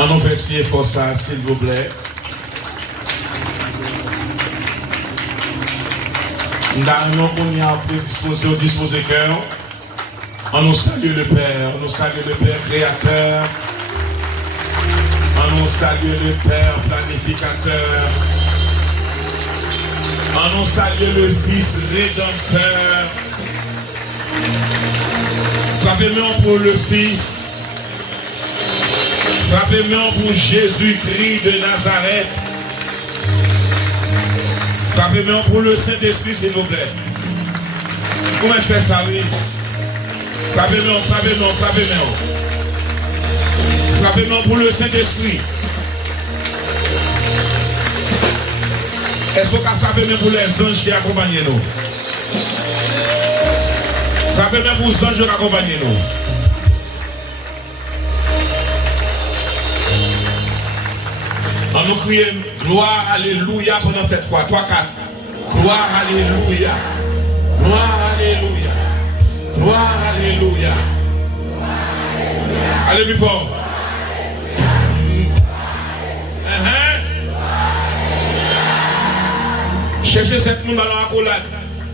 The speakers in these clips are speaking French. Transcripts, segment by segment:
On nous fait tirer pour ça, s'il vous plaît. Nous allons disposer cœur. On nous salue le Père, on nous salue le Père créateur. On nous salue le Père planificateur. On nous salue le Fils rédempteur. Frappez-moi pour le Fils. Frappez-moi pour Jésus-Christ de Nazareth. Frappez-moi pour le Saint-Esprit, s'il vous plaît. Comment je fais ça, oui? Frappez-moi, frappez-moi, frappez-moi. Frappez-moi pour le Saint-Esprit. Est-ce qu'on a frappé pour les anges qui accompagnent nous? Frappez-moi pour les anges qui accompagnent nous. On nous crie gloire, alléluia pendant cette fois. 3, 4. Gloire, alléluia. Gloire, alléluia. Gloire, alléluia. Allez plus fort. Cherchez cette monde à la accolade.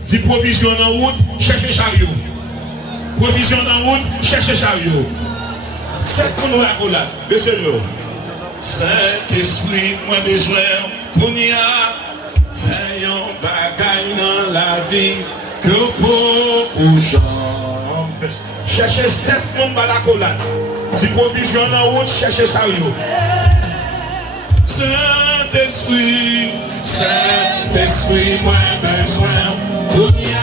Dis provision en route, cherchez chariot. Provision en route, cherchez chariot. Cette monde à la accolade. Monsieur le Saint-Esprit, moi besoin, qu'on y a fait un bagaille dans la vie que beaucoup gens fait. Cherchez cette monde à la accolade. Dis provision en route, cherchez chariot. Saint-Esprit, Saint-Esprit, moi besoin, qu'on y a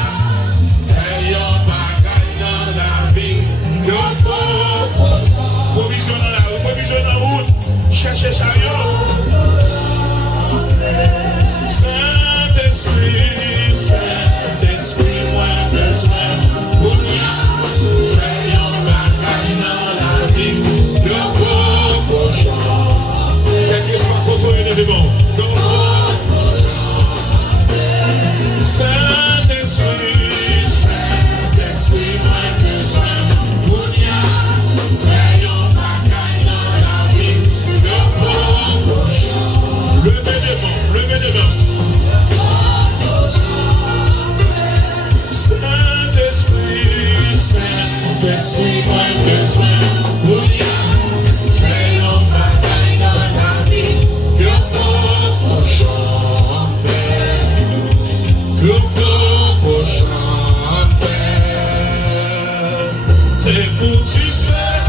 fait un bagaille dans la vie que beaucoup gens. Provision dans la route, provision dans la route. Cherchez chariot. Saint-Esprit, Saint-Esprit, moi besoin. Pour moi, fais un bagaille dans la vie que beaucoup chante. Quel que soit contre le devant. Saint-Esprit, Saint-Esprit, moi besoin. Pour moi, fais un bagaille dans la vie. Levez les mains, levez les mains. Saint-Esprit, Saint-Esprit, moi besoin. Bouillard, fais un bagaille dans la vie. Que beaucoup chante fait. Que beaucoup chante fait. C'est pour tu fais.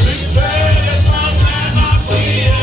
Tu fais les soins même à prier.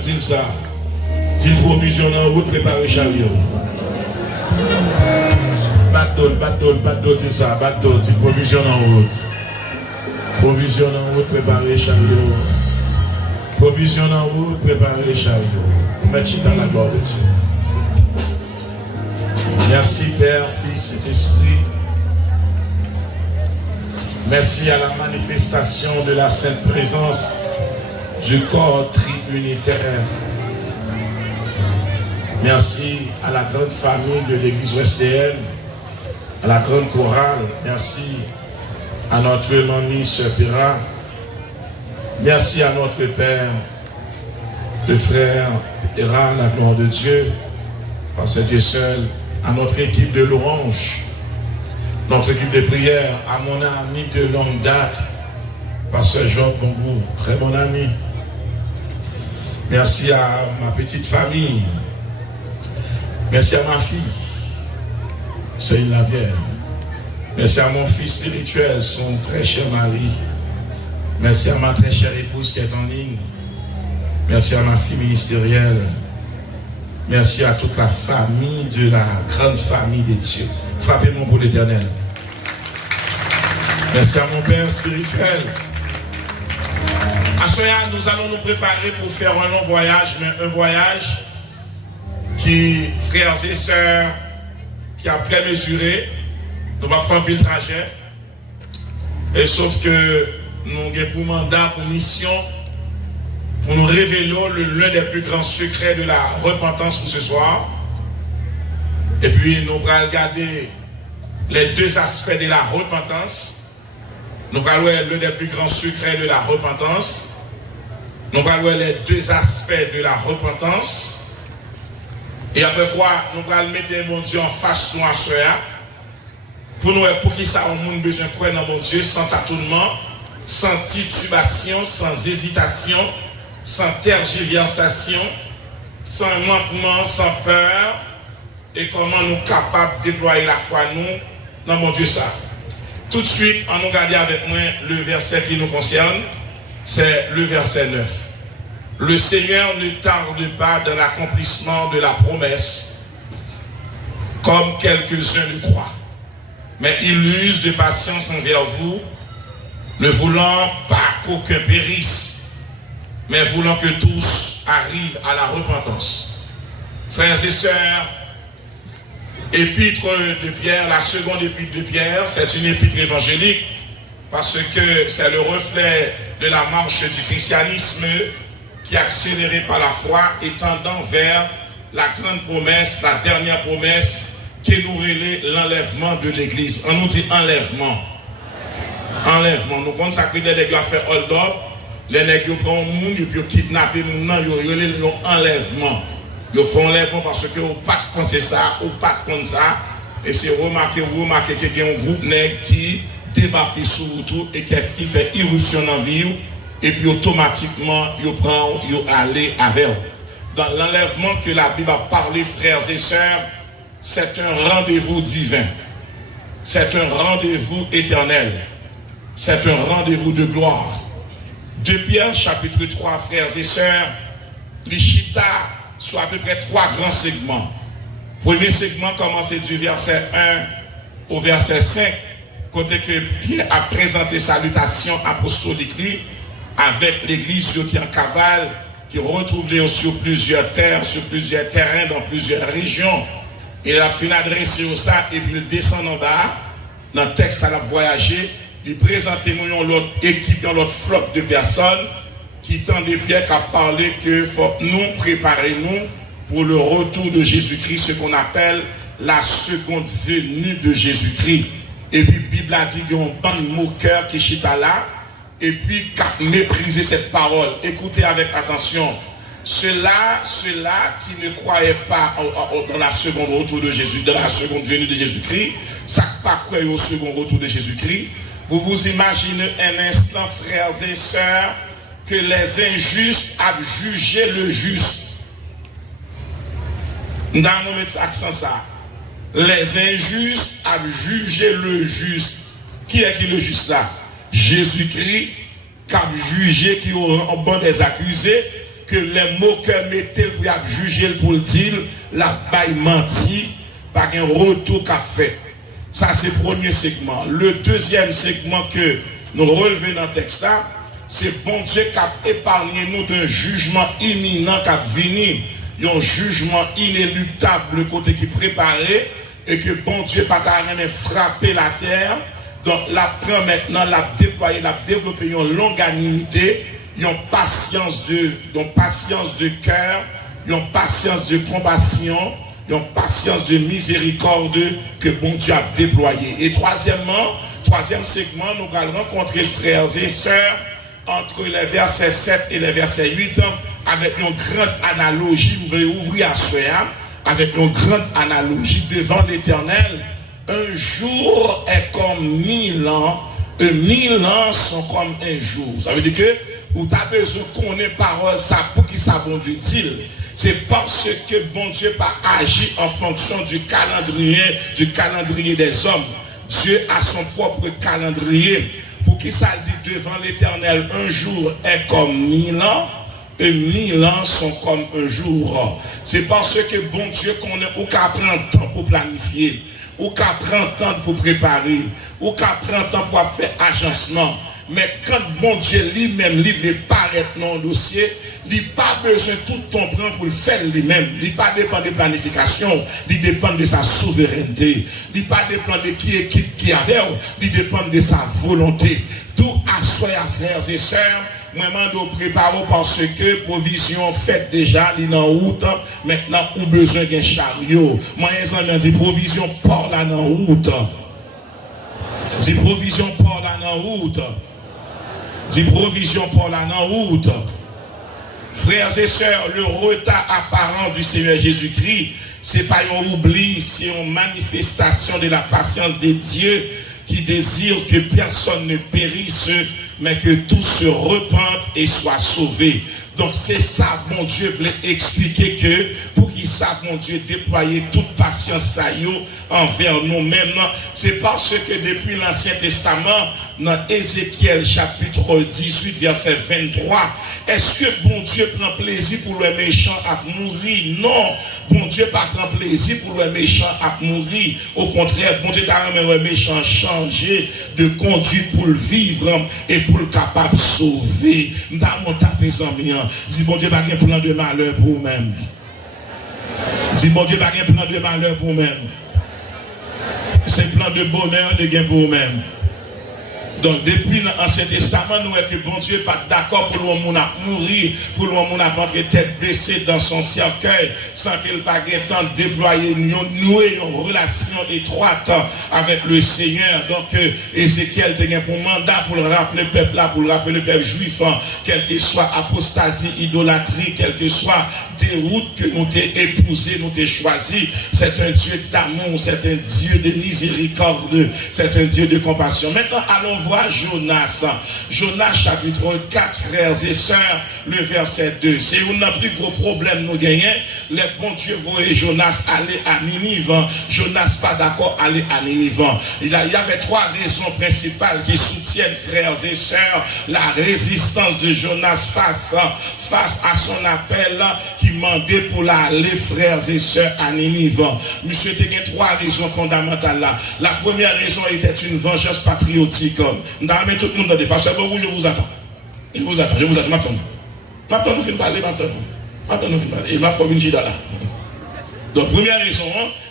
Dis ça. Dis provision en route, préparer chariot. Bateau, dis ça. Bateau, dis provision en route. Provision en route, préparer chariot. Provision en route, préparer chariot. Mettez dans la gloire de Dieu. Merci Père, Fils et Esprit. Merci à la manifestation de la sainte présence du corps triunitaire. Merci à la grande famille de l'église Wesléenne, à la grande chorale. Merci à notre mamie Sœur Pira. Merci à notre Père, le frère Héra, la gloire de Dieu, parce que Dieu seul, à notre équipe de louanges. notre équipe de prière, à mon ami de longue date, Pasteur Job Bongou, très bon ami. Merci à ma petite famille. Merci à ma fille, Sœur Lavière. Merci à mon fils spirituel, son très cher mari. Merci à ma très chère épouse qui est en ligne. Merci à ma fille ministérielle. Merci à toute la famille de la grande famille des dieux. Frappez-moi pour l'Éternel. Merci à mon père spirituel. À Soya, nous allons nous préparer pour faire un long voyage, mais un voyage qui, frères et sœurs, qui a très mesuré. Nous allons faire un peu le trajet. Et sauf que nous avons pour mandat, pour mission, pour nous révéler l'un des plus grands secrets de la repentance pour ce soir. Et puis nous allons regarder les deux aspects de la repentance. Nous allons voir l'un des plus grands secrets de la repentance. Nous allons voir les deux aspects de la repentance. Et après quoi, nous allons mettre mon Dieu en face de nous à cela. Pour qui ça, on a besoin de croire dans mon Dieu sans tâtonnement, sans titubation, sans hésitation, sans tergiversation, sans manquement, sans peur, et comment nous sommes capables de déployer la foi nous dans mon Dieu ça. Tout de suite, on nous regarde avec moi le verset qui nous concerne, c'est le verset 9. Le Seigneur ne tarde pas dans l'accomplissement de la promesse, comme quelques-uns le croient, mais il use de patience envers vous, ne voulant pas qu'aucun périsse, mais voulant que tous arrivent à la repentance. Frères et sœurs, épître de Pierre, la seconde épître de Pierre, c'est une épître évangélique parce que c'est le reflet de la marche du christianisme qui est accéléré par la foi et tendant vers la grande promesse, la dernière promesse qui nous relaie l'enlèvement de l'Église. On nous dit enlèvement. Enlèvement. Nous comptons ça que les nègres ont fait hold up, les nègres prennent le monde, ils kidnappent le monde, ils ont enlèvement. Ils font enlèvement parce que vous pas penser ça, ou pas comme ça. Et c'est remarquer qu'il y a un groupe nègre qui débarque sur tout et qui fait irruption dans la vie. Et puis automatiquement, ils prennent, ils allent avec. Dans l'enlèvement que la Bible a parlé, frères et sœurs, c'est un rendez-vous divin. C'est un rendez-vous éternel. C'est un rendez-vous de gloire. De Pierre, chapitre 3, frères et sœurs, l'Ishita sur à peu près 3 grands segments. Premier segment commence du verset 1 au verset 5, côté que Pierre a présenté salutation apostolique avec l'église qui est en cavale, qui retrouve sur plusieurs terres, sur plusieurs terrains, dans plusieurs régions. Il a fini d'adresser ça et puis il descend en bas, dans le texte à la voyager, il présente nous l'autre équipe, l'autre flotte de personnes qui tendent des pierres qui a parlé que faut nous préparer nous pour le retour de Jésus-Christ, ce qu'on appelle la seconde venue de Jésus-Christ. Et puis la Bible a dit qu'il y a un banc de moqueurs qui chita là, et puis qui a méprisé cette parole. Écoutez avec attention. Ceux-là qui ne croyaient pas dans la seconde retour de Jésus, dans la seconde venue de Jésus-Christ, ça pas croire au second retour de Jésus-Christ. Vous vous imaginez un instant, frères et sœurs, que les injustes ont jugé le juste. Dans mon accent ça. Les injustes ont jugé le juste. Qui est le juste là? Jésus-Christ qui a jugé, qui a bon des accusés, que les moqueurs mettaient pour juger pour le dire, la baille menti, par un retour qu'a fait. Ça c'est le premier segment. Le deuxième segment que nous relevons dans le texte là, c'est bon Dieu qui a épargné nous d'un jugement imminent qui a venu, un jugement inéluctable, le côté qui préparait, et que bon Dieu pas rien frapper la terre. Donc la prend maintenant, la déployer, la développer une longanimité, une patience de cœur, une patience de compassion, une patience de miséricorde que bon Dieu a déployé. Et troisième segment, nous allons rencontrer les frères et sœurs entre les versets 7 et les versets 8 avec une grande analogie. Vous voulez ouvrir à soi avec une grande analogie devant l'Éternel. Un jour est comme 1000 ans, et 1000 ans sont comme un jour. Ça veut dire que vous avez besoin de connaître parole, ça pour qui ça bon Dieu dit. C'est parce que bon Dieu pas agi en fonction du calendrier des hommes. Dieu a son propre calendrier. Pour qui ça dit devant l'Éternel, un jour est comme 1000 ans, et 1000 ans sont comme un jour. C'est parce que bon Dieu qu'on a, ou qu'à prendre temps pour planifier, ou qu'à prendre temps pour préparer, ou qu'à prendre temps pour faire agencement. Mais quand bon Dieu lui-même livre paraître dans le dossier, il n'a pas besoin de tout ton temps pour le faire lui-même. Il n'a pas dépend de planification, il dépend de sa souveraineté. Il n'a pas dépend de qui équipe qui avait, il dépend de sa volonté. Tout assoya frères et sœurs, vraiment nous préparons parce que provision faite déjà, il est en route. Maintenant, on a besoin d'un chariot. Moi, je dis provision par là en route. Dis provision par là en route. Dis provision pour la route. Frères et sœurs, le retard apparent du Seigneur Jésus-Christ, c'est pas un oubli, c'est une manifestation de la patience de Dieu qui désire que personne ne périsse, mais que tous se repentent et soient sauvés. Donc c'est ça, mon Dieu voulait expliquer que pour qu'il sache, mon Dieu, déployer toute patience à eux envers nous-mêmes. C'est parce que depuis l'Ancien Testament, dans Ézéchiel chapitre 18, verset 23, est-ce que bon Dieu prend plaisir pour le méchant à mourir? Non, bon Dieu pas prend plaisir pour le méchant à mourir. Au contraire, bon Dieu t'a même le méchant changer de conduite pour le vivre et pour le capable de sauver. Dans mon tapé en dis bon Dieu pas un plan de malheur pour vous-même. Dis bon Dieu pas un plan de malheur pour vous-même. C'est plan de bonheur de gain pour vous-même. Donc, depuis l'Ancien Testament, nous sommes que bon Dieu n'est pas d'accord pour le monde à mourir, pour le monde à rentrer tête baissée dans son cercueil, sans qu'il n'ait pas le temps de déployer, nouer une relation étroite avec le Seigneur. Donc, Ézéchiel a pour mandat pour le rappeler le peuple là, pour le rappeler le peuple juif, quelle que soit apostasie, idolâtrie, quelle que soit déroute que nous t'ai épousé, nous t'ai choisi. C'est un Dieu d'amour, c'est un Dieu de miséricorde, c'est un Dieu de compassion. Maintenant, allons voir Jonas. Jonas chapitre 4, frères et sœurs, le verset 2. C'est un des plus gros problèmes nous gagnons. Les bons Dieu voyaient Jonas aller à Ninive. Jonas pas d'accord aller à Ninive. Il y avait trois raisons principales qui soutiennent, frères et sœurs, la résistance de Jonas face à son appel qui demandait pour aller, frères et sœurs, à Ninive. Monsieur, il y a trois raisons fondamentales là. La première raison était une vengeance patriotique. Mais tout le monde dans des passages, je vous attends. Je vous attends. Maintenant, nous finissons parler. Maintenant, nous finissons parler. Et ma famille est là. Donc, première raison,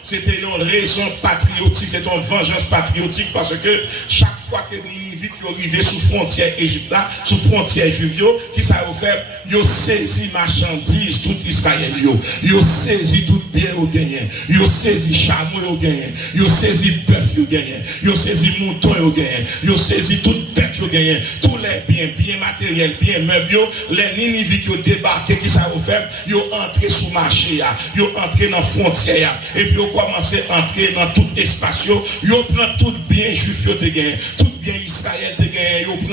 c'était une raison patriotique, c'est une vengeance patriotique parce que chaque fois que Ninive qui arrivait sous frontière Égypte là, sous frontière juive, qui ça a fait, ils ont saisi marchandises tout Israël, ils ont saisi tout bien au gagné, ils ont saisi chameau au gagné, ils ont saisi bœuf au gagné, ils ont saisi mouton au gagné, ils ont saisi toute bête au gagné, tous les biens matériels, biens meubles, les Ninive qui ont débarqué, qui ça a fait, ils ont entré sous marché, ils ont entré dans frontière et puis ils ont commencé à entrer dans tout espace, ils ont pris tout bien juif te gagné, tout bien Israël te gagné, ils ont pris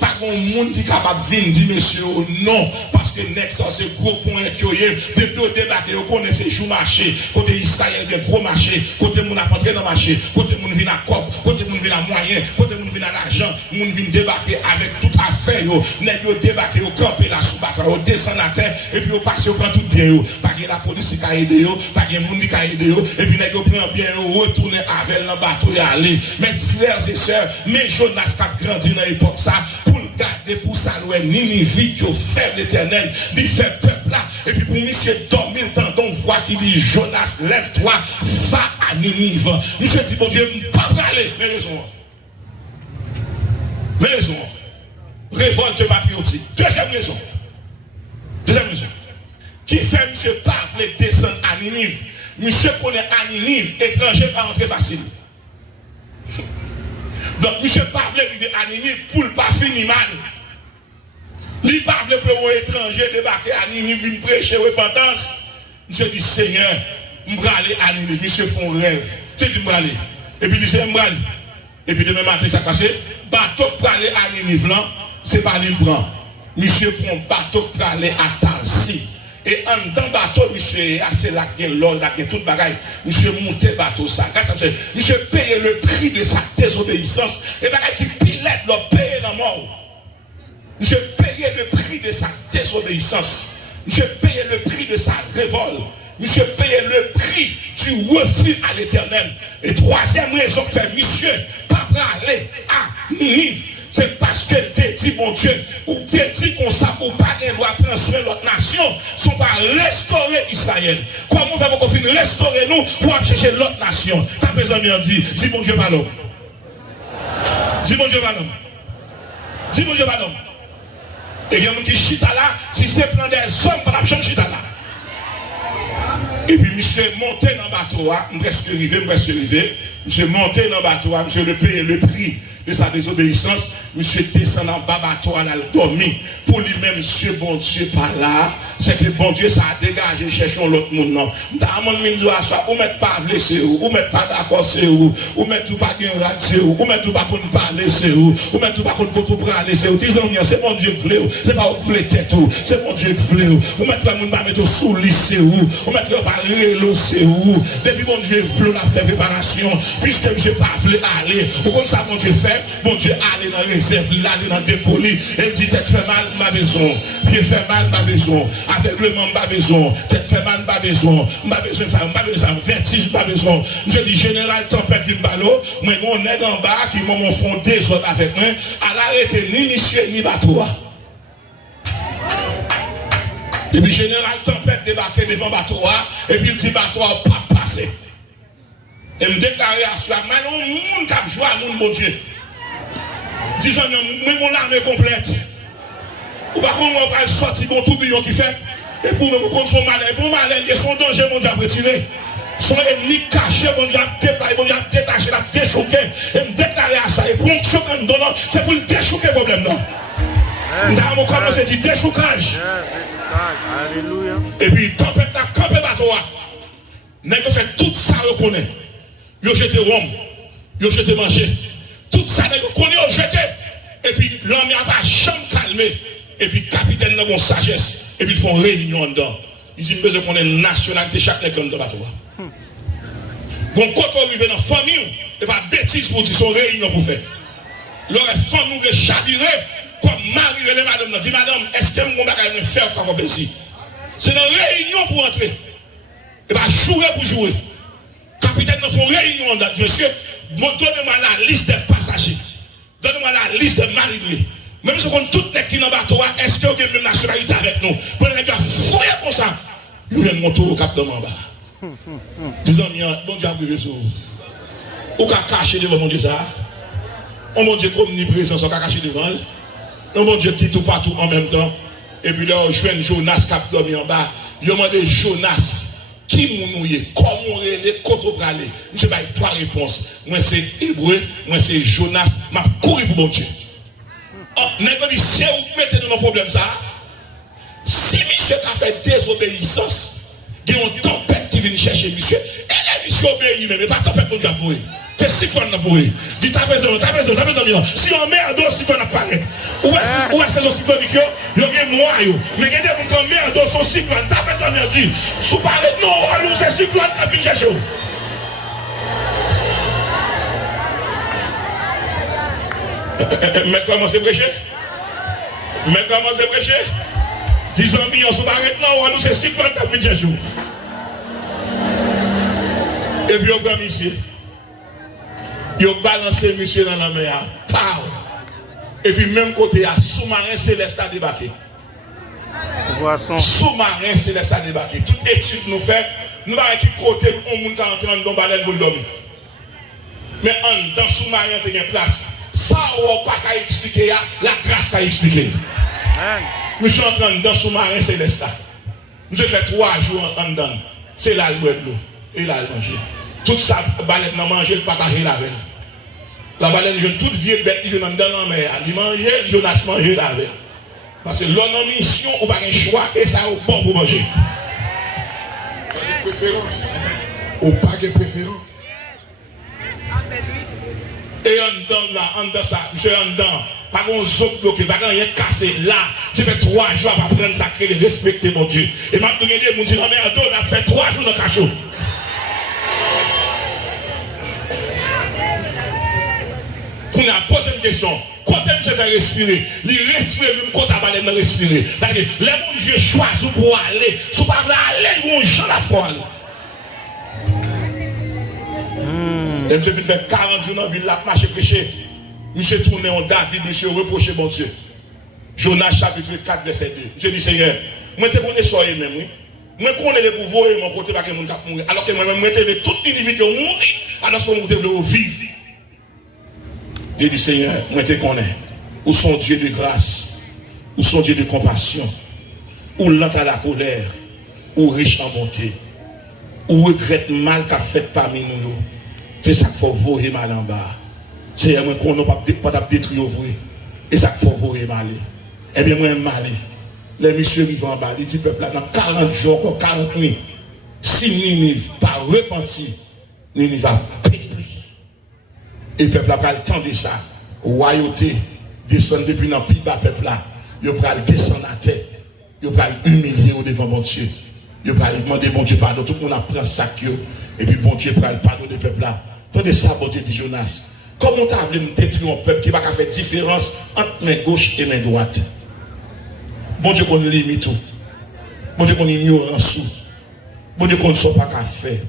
pas un monde qui est capable de venir dire monsieur non parce que next c'est gros point qui est depuis au débattre vous connaissez jour marché côté Israël des gros marché côté moun a entré dans marché côté moun vient à cop côté moun vient à moyen côté moun vient à l'argent moun vient débarquer avec toute affaire nèg yo débarquer au camper là sous baka au descend à terre et puis au passer au prend tout bien yo pas que la police qui a aidé yo pas que moun qui a aidé yo et puis nèg yo prend bien yo retourner avec dans bateau y aller mais frères et sœurs mais Jonas a grandi dans l'époque ça pour garder pour ça nous Ninive qui fait l'Éternel il fait peuple là et puis pour monsieur dormir tant on voit qui dit Jonas lève-toi va à Ninive monsieur dit bon Dieu pas aller mais raison révolte patriotique deuxième raison qui fait monsieur pas voulait descendre à Ninive monsieur connaît à Ninive étranger pas entrer facile. Donc, monsieur pas voulu arriver à Ninive pour ne pas finir mal. Il pas voulu que un étranger débarquer à Ninive, venir prêcher repentance. Monsieur dit, Seigneur, je vais aller à Ninive. Monsieur fait un rêve. Je dis, je vais aller. Et puis il dit c'est moi. Et puis demain matin, ça passe. Bateau pour aller à Ninive, c'est pas l'île prend. Monsieur prend bateau pour aller à Tarsis. Et en dans bateau, monsieur, assez là, il y a l'or, il y a tout le bagaille. Monsieur monté bateau, ça. Monsieur paye le prix de sa désobéissance. Et bagaille qui pilette, leur paye dans la mort. Monsieur paye le prix de sa désobéissance. Monsieur paye le prix de sa révolte. Monsieur paye le prix du refus à l'éternel. Et troisième raison que fait monsieur pas aller à Ninive. C'est parce que tu dit, mon Dieu, ou tu dit qu'on ça pour pas doit prendre soin de l'autre nation, sont pas restaurer Israël. Comment on va pour qu'on restaurer nous pour chercher l'autre nation? Ta besoin de dire, dis mon Dieu, pardon. Dis mon Dieu, pardon. Dis mon Dieu, pardon. Et il y a un qui chita là, si c'est prendre des hommes pour la chambre chita là. Et puis, monsieur monté dans le bateau, je arrivé, monsieur monté dans le bateau, monsieur le paye le prix de sa désobéissance, monsieur descend dans le bateau, il a dormi. Pour lui-même, monsieur, bon Dieu, par là, c'est que bon Dieu, ça a dégagé, cherchons l'autre monde. Non. Dans mon milieu, ou mettre pas blessé, ou mettre pas d'accord, c'est où, ou mettre tout pas bien c'est où, ou mettre tout pas qu'on parler, c'est où, ou mettre tout pas qu'on peut parler, c'est où. Disons, c'est bon Dieu qui voulait, c'est pas vous voulez tête, c'est bon Dieu qui voulait, ou mettre tout le monde pas mettre sous lit, c'est où, ou mettre pas l'eau, c'est où. Depuis bon Dieu voulait la faire préparation, puisque monsieur pas voulait aller, ou comme ça, bon Dieu fait. Bon Dieu, allez dans les réserves, allez dans le dépôt, et dit, tête fait mal, ma maison, pied fait mal, ma maison, aveuglement, ma maison, tête fait mal, ma maison, ma maison, vertige, ma maison. Je dis, général, tempête, vimbalo, moi, mon nègre en bas, qui m'ont fondé avec moi, à l'arrêter ni monsieur, ni bateau. Et puis, général, tempête débarqué devant bateau, et puis il dit, bateau, pas passé. Et me déclarer à soi, mais non, monde qui a joué à mon Dieu. Disons, mais mon armée complète. Ou par contre, on va sortir mon tourbillon qui fait. Et pour nous, contre son malin, pour malin, il y a son danger, mon Dieu, à retirer. Son ennemi caché, mon Dieu, à déployer, mon Dieu, à détacher, à déchoquer. Et me déclarer à ça. Et pour nous choquer, nous donnons, c'est pour le déchoquer le problème, non. Nous avons commencé à dire déchoucage. Alléluia. Et puis, tempête la campé bateau. N'est-ce que c'est tout ça, on connaît. Yo jeté rhum, yo jeté manger. Tout ça, qu'on est jeté. Et puis l'homme n'a pas jamais calmé. Et puis capitaine n'a pas sagesse. Et puis ils font réunion dedans. Ils disent besoin qu'on ait une nationalité chaque nègre dans le bateau. Donc quand on arrive dans la famille, et pas bêtise pour dire son réunion pour faire. Leur famille veut chavirer comme Marie et madame. Dit madame, est-ce que vous allez me faire pour avoir plaisir? C'est une réunion pour entrer. Et pas jouer pour jouer. Capitaine dans son réunion, monsieur, donnez-moi la liste des passagers. Donnez-moi la liste des mariés. Même si on tout les qui dans le bateau, est-ce que vous avez une nationalité avec nous? Pour les gars, fouillez comme ça. Vous venez monter au capitaine en bas. Disons, bon Dieu, vous sur vous. Ou qu'à cacher devant mon Dieu ça. On mon Dieu omniprésent, on qu'à cacher devant. On mon Dieu qui tout partout en même temps. Et puis là, je viens Jonas qui a dormi en bas. Je demande Jonas. Qui mounouye, comment les côtes bralé. Je sais pas, trois réponses. Moi c'est Hébreu, moi c'est Jonas, m'a couru pour mon Dieu. N'est-ce pas dit, si vous mettez dans nos problèmes ça, si monsieur a fait désobéissance, il y a une tempête qui vient chercher monsieur, et la monsieur obéit, mais pas tempête pour le c'est cyclone n'a pour dis t'as besoin, si on met un dos, cyclone apparaît. Où est-ce que c'est cyclone qui il y a un mois, mais il y a des gens qui met un dos, son cyclone, t'as besoin de dire, sous parler, non, c'est cyclone qui vient chercher. Mais comment c'est prêché? Mais comment c'est prêché? 10 ans, on se barrette, non, c'est cyclone qui vient chercher. Et puis on prend ici. Ils ont balancé monsieur dans la mer. Et puis même côté, à sous-marin céleste a débarqué. Sous-marin céleste a débarqué. Toute étude nous fait, nous avons qui côté, on monte en train de baleine pour dormir. Mais dans sous-marin, il y a une place. Ça, on ne peut pas expliquer, la grâce qu'a expliqué. Nous sommes en train dans sous-marin céleste. Nous avons fait 3 jours en dedans. C'est là le boire de l'eau. Et là le manger. Toute ça, la baleine n'a mangé, le partager la veille. La baleine, il toute vieille bête, il vient dans la mer. Il mangeait, Jonas mangeait la veille. Parce que l'on a une mission, on n'a pas un choix, et ça au bon pour manger. Pas de préférence. Ou pas de préférence. Et en dedans, là, en dedans ça, monsieur, en dedans, pas qu'on zop bloqué, pas qu'on rien cassé là. J'ai fait 3 jours à prendre ça, créer, respecter mon Dieu. Et m'a donné mon Dieu, non, mais on a fait 3 jours dans le cachot. On a posé une question. Quand monsieur fait respirer, il respire, même quand il va respirer. C'est-à-dire, les mon Dieu choisit pour aller. Si vous ne pouvez pas aller, mon Dieu la foi. Et monsieur fait 40 jours dans la ville, là, marcher prêcher. Monsieur tourné en David, monsieur reproché mon Dieu. Jonas chapitre 4, verset 2. Monsieur dit, Seigneur, moi je connais soyez même, oui. Moi je connais les pouvoirs et mon côté parce que mon cap mourir. Alors que moi-même, je vais tout l'individu mourir, alors que je vais vivre. J'ai dit, Seigneur, moi je connais. Où sont Dieu de grâce, où sont Dieu de compassion, où lent à la colère, où riche en bonté, où regrette mal qu'a fait parmi nous. C'est ça qu'il faut voir mal en bas. C'est moi qu'on n'a pas détruire vrai. Et ça qu'il faut voir mal. Eh bien, moi, mal. Les messieurs vivent en bas, les petits peuples là, dans 40 jours, encore 40 nuits, si Ninive pas repenti, Ninive va périr. Et le peuple a le temps de ça. Royauté descend depuis dans le plus bas peuple là. Il va descendre à terre. Il va humilier au devant mon Dieu. Il va demander bon Dieu pardon. Tout le monde apprend ça que. Et puis bon Dieu prend le pardon du peuple là. Tendez ça, bon Dieu, dit Jonas. Comment tu as voulu me détruire un peuple qui va faire différence entre main gauche et main droite? Bon Dieu qu'on limite tout. Bon Dieu qu'on ignore en sous. Bon Dieu qu'on ne soit pas qu'à faire.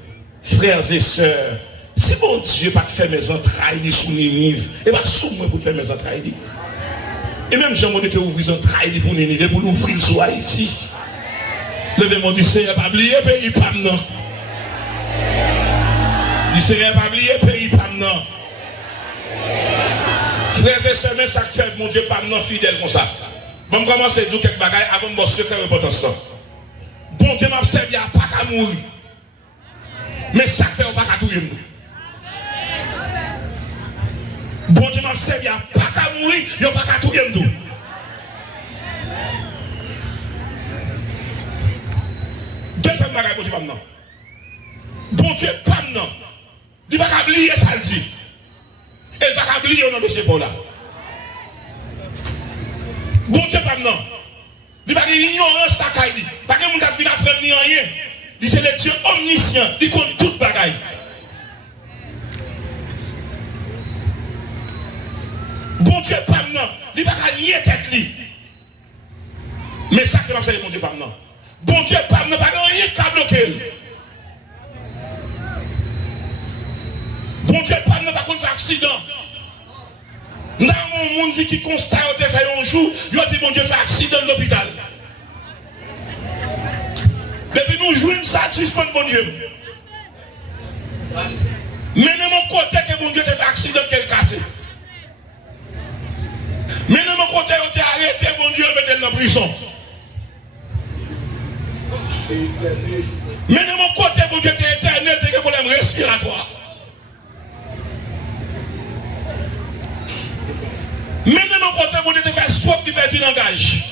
Frères et sœurs, si mon Dieu pas faire mes entrailles sous Ninive, et bien sous moi pour faire mes entrailles. Et même Jean-Mon était ouvrir les entrailles pour Ninive, pour l'ouvrir sur Haïti. Levez-moi du Seigneur, pas oublier pays pas non. Du Seigneur, pas oublier pays pas non. Frères et sœurs, mais ça fait mon Dieu pas non fidèle comme ça. Bon, commencer à dire quelques bagailles avant de me secret repentance. Bon Dieu m'a servi à pas qu'à mourir. Mais ça fait pas qu'à tout mourir. Bon Dieu m'a servi à pas qu'à mourir, il n'y a pas qu'à tout mourir. Deuxième bagaille, bon Dieu pas non. Bon Dieu pas non. Il va pas oublier ça le dit. Il va pas oublier au nom de ce pont là. Bon Dieu pas non. Il va pas ignorance ta caille. Parce que mon gars vient apprendre rien. Il c'est le Dieu omniscient, il connaît toute bagaille. Bon Dieu pas non. Il va pas nier tête li. Mais ça que c'est bon Dieu pas non. Bon Dieu pas non, pas rien qui bloquer. Bon Dieu pas non, pas contre accident. Dans mon monde qui constate que fait un jour, il a dit bon Dieu fait accident de l'hôpital. Depuis nous jouons ça, suspend bon Dieu. Mais de mon côté que mon Dieu a fait accident qu'elle cassé. Mais de mon côté, on a arrêté mon Dieu et mettre dans la prison. Mais de mon côté, mon Dieu est éternel, il y a des problèmes respiratoires. Mais de mon côté, mon Dieu te fait swap qui perd du langage.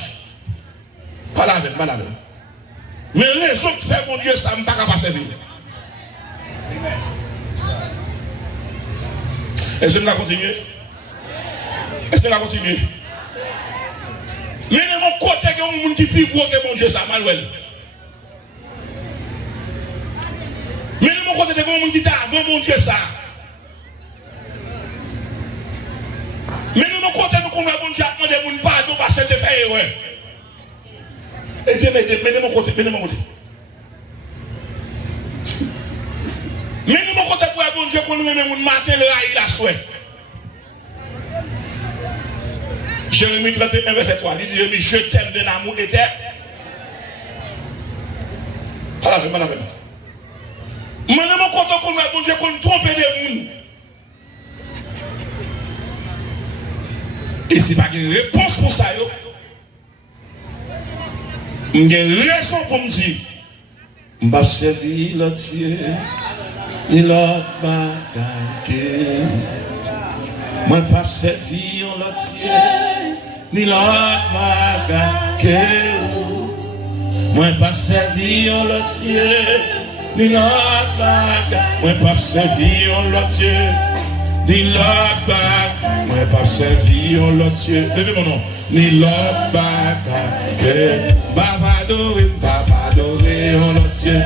Pas la même, pas la même. Mais raison que fait mon Dieu, ça ne va pas passer vite. Est-ce que nous allons continuer? Est-ce que nous allons continuer? Mais de mon côté, il y a un monde qui est plus gros que mon Dieu, ça Manuel. Mais de mon côté, il y a un monde qui est avant mon Dieu, ça. Mais de mon côté, nous connaissons mon Dieu, demandé mon pardon parce que tu fais erreur. Et Dieu m'aide, mais de mon côté, mais de mon côté. Mais de mon côté, pour mon Dieu, qu'on nous aime mon matin, le rail, la souhait. Jérémie 31, verset 3, il dit, Jérémie, je t'aime d'un amour éternel. Voilà, je m'en avais. Mais de mon côté, qu'on nous aime mon Dieu, qu'on nous trompe des gens. Et si pas une réponse pour ça, il y a une raison pour me dire. Je vais servir le Dieu, il a bagaille. Je ne vais pas servir le Dieu, il a bagaille. Je ne vais pas servir le Dieu, il a bagaille. Je ne vais pas servir le Dieu, ni l'autre bagaille, moi pas servi en l'autre Dieu. Levez mon nom. Ni l'autre bagaille, Baba adoré en l'autre Dieu.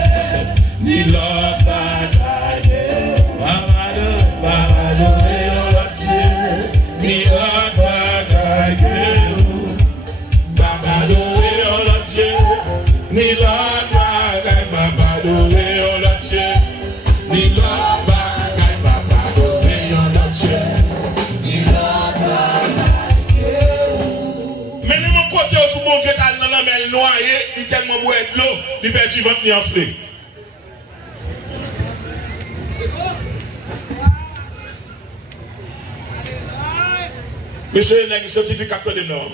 Ni l'autre bagaille, Baba adoré en l'autre Dieu. Ni l'autre bagaille, Baba adoré en l'autre Dieu. Ni l'autre bagaille, Baba adoré en l'autre Dieu. Ni l'autre bagaille, Baba adoré en l'autre Dieu. Ni l'autre bagaille. Mais de mon côté, tout le monde qui est dans la mer noyé, il tellement boit de l'eau, il perd du ventre ni enflé. Monsieur le certificateur de non.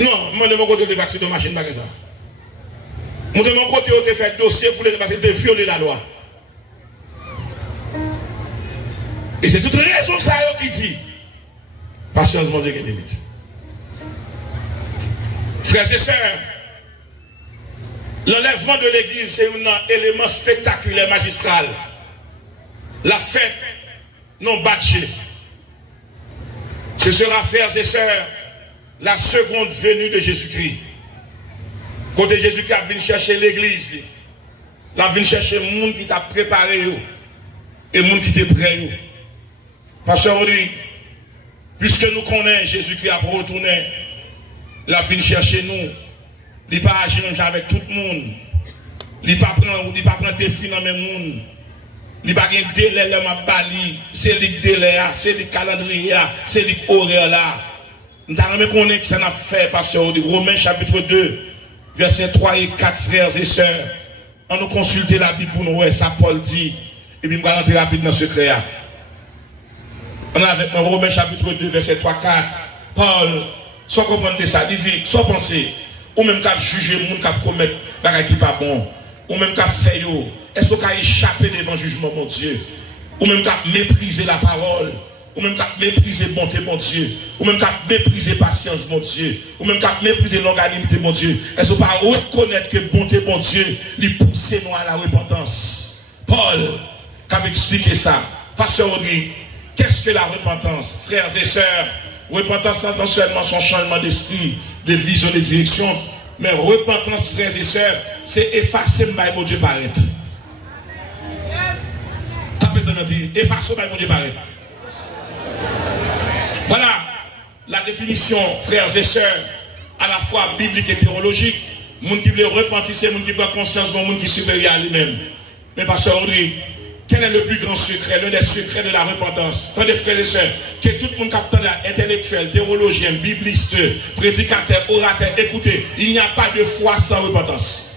Non, moi de mon côté, de vacciner de machine, pas que ça. Moi de mon côté, on a fait dossier pour les parce que violer la loi. Et c'est toute raison ça qui dit. Patience, mon Dieu, qui limite. Frères et sœurs, l'enlèvement de l'église, c'est un élément spectaculaire, magistral. La fête non bâchée. Ce sera, frères et sœurs, la seconde venue de Jésus-Christ. Quand Jésus-Christ a venu chercher l'église, il a venu chercher le monde qui t'a préparé et le monde qui t'est prêt. Parce qu'aujourd'hui, puisque nous connaissons Jésus-Christ a retourné, il a venu chercher nous. Il n'a pas agi avec tout le monde. Il n'a pas pris défi dans le même monde. Il n'y a pas de délai, c'est le délai, c'est le calendrier, c'est l'horaire là. Nous avons connaître que ça n'a fait, pasteur, Romains chapitre 2, versets 3 et 4, frères et sœurs. On nous consulter la Bible pour nous, ouais, ça Paul dit. Et puis, je vais rentrer rapide dans ce secret. On a avec Romains chapitre 2, verset 3, 4. Paul, soit comprendre ça, il dit, soit penser, ou même qu'à juger, ou même qu'à commettre, des qui n'est pas bon, ou même qu'à faire, est-ce qu'on a échappé devant le jugement, mon Dieu? Ou même qu'à mépriser la parole, ou même qu'à mépriser bonté, mon Dieu, ou même qu'à mépriser patience, mon Dieu, ou même qu'à mépriser l'organimité, mon Dieu. Est-ce qu'on va reconnaître que bonté, mon Dieu, lui pousse nous à la repentance? Paul, qui a expliqué ça. Pasteur Audrey, qu'est-ce que la repentance? Frères et sœurs, repentance non seulement son changement d'esprit, de vision, de direction, mais repentance, frères et sœurs, c'est effacer mon Dieu paraître. Effacer mon Dieu paraître. Voilà la définition, frères et sœurs, à la fois biblique et théologique. Monde qui veut repentir, c'est monde qui prend conscience de monde qui est supérieur à lui-même. Mais pasteur Audrey, quel est le plus grand secret, l'un des secrets de la repentance? Attendez, frères et sœurs, que tout le monde capte intellectuel, théologien, bibliste, prédicateur, orateur, écoutez, il n'y a pas de foi sans repentance.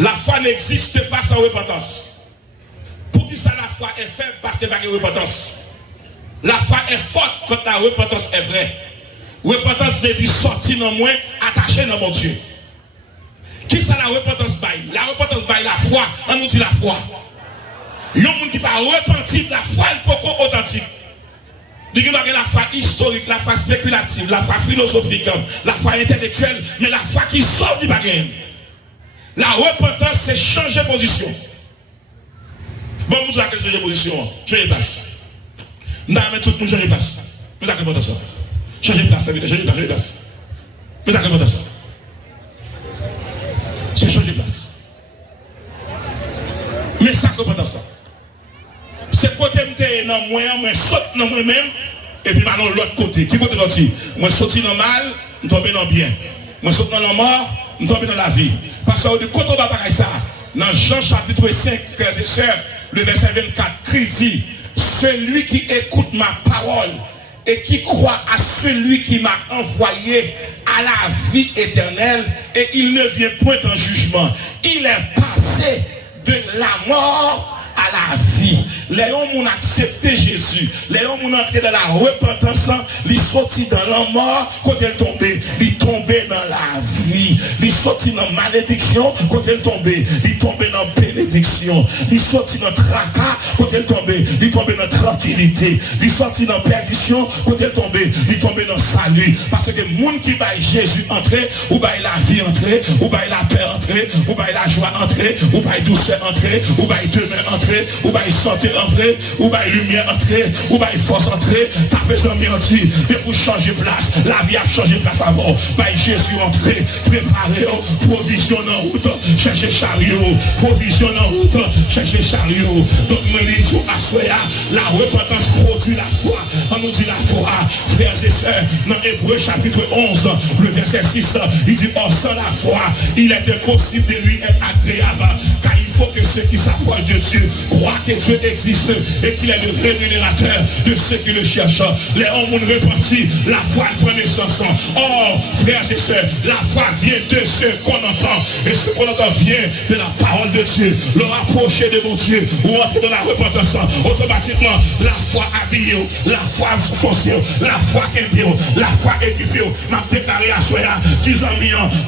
La foi n'existe pas sans repentance. Pour qui ça, la foi est faible parce qu'il n'y a pas de repentance. La foi est forte quand la repentance est vraie. Repentance veut dire sortir dans moi, attaché dans mon Dieu. Qui ça la repentance baille? La repentance baille la foi. On nous dit la foi. Il y a un monde qui va repentir la foi, elle peut être authentique. Il y a la foi historique, la foi spéculative, la foi philosophique, la foi intellectuelle, mais la foi qui sauve du bagage. La repentance, c'est changer de position. Bon, vous avez changer de position. Changez de place. Non, mais tout le monde change de place. Vous avez répondu à ça. Changez de place, ça veut dire changer de place. Vous avez répondu à ça. C'est changer de place. Mais ça comprend ça. C'est côté dans moi, moi saute dans moi-même, et puis maintenant l'autre côté. Qui côté l'autre? Moi saute dans le mal, je tombe dans le bien. Moi saute dans la mort, je tombe dans la vie. Parce que quand on va parler ça, dans Jean chapitre 5, frères et sœurs, le verset 24, Christ dit, celui qui écoute ma parole et qui croit à celui qui m'a envoyé à la vie éternelle, et il ne vient point en jugement. Il est passé de la mort à la vie. Les hommes ont accepté Jésus. Les hommes ont entré dans la repentance. Ils sont sortis dans la mort. Quand ils tombaient dans la vie. vie. Il sorti dans malédiction, quand elle tombait. Il tombait dans bénédiction. Il sorti dans tracas, quand elle tombait. Il tombait dans tranquillité. Il sorti dans perdition, quand elle tombait. Il tombait dans salut. Parce que le monde qui va Jésus entrer, ou va la vie entrer, ou va la paix entrer, ou va la joie entrer, ou va douceur entrer, ou va demain entrer, ou va santé entrer, ou va lumière entrer, ou va force entrer. T'as besoin de mentir, mais pour changer place, la vie a changé place avant. Va Jésus entrer, préparer, provision en route, chercher chariot, provision en route, chercher chariot. Donc, nous disons à Soya, la repentance produit la foi. On nous dit la foi, frères et sœurs, dans Hébreux chapitre 11, le verset 6, il dit, or sans la foi, il est impossible de lui être agréable, car il faut que ceux qui s'approchent de Dieu croient que Dieu existe et qu'il est le rémunérateur de ceux qui le cherchent. Les hommes ont repenti, la foi prend naissance. Or, frères et sœurs, la foi vient de ce qu'on entend, et ce qu'on entend vient de la parole de Dieu. Le rapprocher de mon Dieu, ou entrer dans la repentance, automatiquement, la foi habillée, la foi foncée, la foi qui est la foi équipée. M'a déclaré à soi, 10 ans,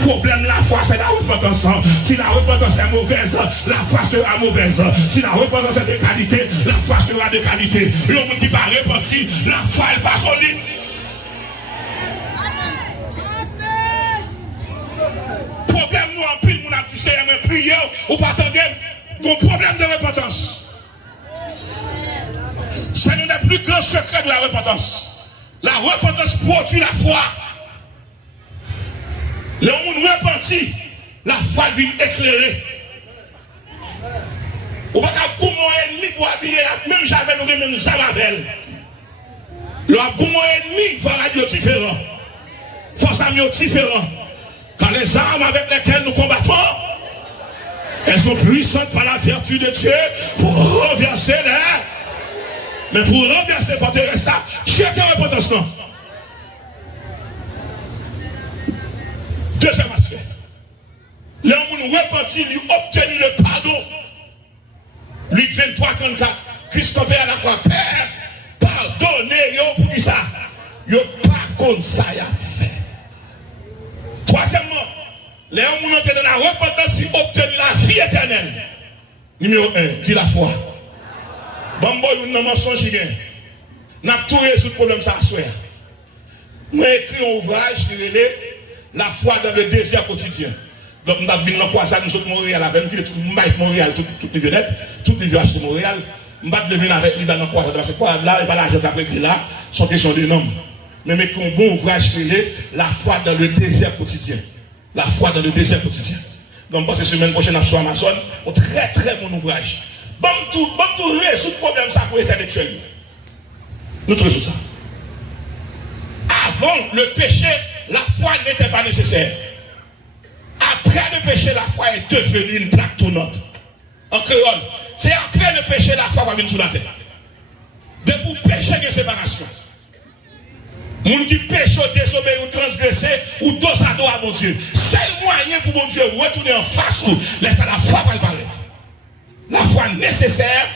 problème, la foi c'est la repentance. Si la repentance est mauvaise, la foi sera mauvaise. Si la repentance est de qualité, la foi sera de qualité. Le monde qui va repentir, la foi elle passe au lit. Problème nous en pile, mon petit Seigneur, mais prier ou pas attendre, mon problème de repentance. C'est l'un des plus grands secrets de la repentance. La repentance produit la foi. Le monde repentit, la foi vient éclairer. Ou pas qu'à mon ennemi pour habiller, même j'avais nous même Zamavel. Le bon ennemi va radio différent. Force à mieux différent. Car les armes avec lesquelles nous combattons, elles sont puissantes par la vertu de Dieu pour renverser les. Mais pour renverser forteresse, chacun repentance. Deuxième aspect. Les hommes repentis, lui obtenu le pardon. Luc 23, 34. Christophe à la croix, Père, pardonnez-yo pour qui ça. Yo pas comme ça y a fait. Troisièmement, les hommes ont été dans la repentance, ils ont obtenu la vie éternelle. Numéro 1, dis la foi. Bon, nous n'avons pas mensonge. Nous avons tout résolu le problème ça à soi. Nous avons écrit un ouvrage qui est la foi dans le désir quotidien. Donc nous avons vu dans quoi ça, nous sommes Montréal avec nous, tout Montréal, toutes les violettes, toutes les villages de Montréal. Nous avons levé avec lui dans quoi ça, parce que quoi là, et pas l'argent qu'après écrit là, sont question de noms. Mais un bon ouvrage qui est la foi dans le désir quotidien. La foi dans le désir quotidien. Donc parce que semaine prochaine, nous sommes sur Amazon, un très très bon ouvrage. Bon tout résoudre le problème ça pour l'intellectuel. Nous résoudre ça. Avant le péché, la foi n'était pas nécessaire. Après le péché, la foi est devenue une plaque tournante. En créole, c'est après le péché, la foi va venir sous la terre. De pour pécher, il y a séparation. Moun qui péche, désobéir ou transgresser, ou dos à dos à mon Dieu. Seul moyen pour mon Dieu retourner en face ou laisser la foi apparaître. La foi nécessaire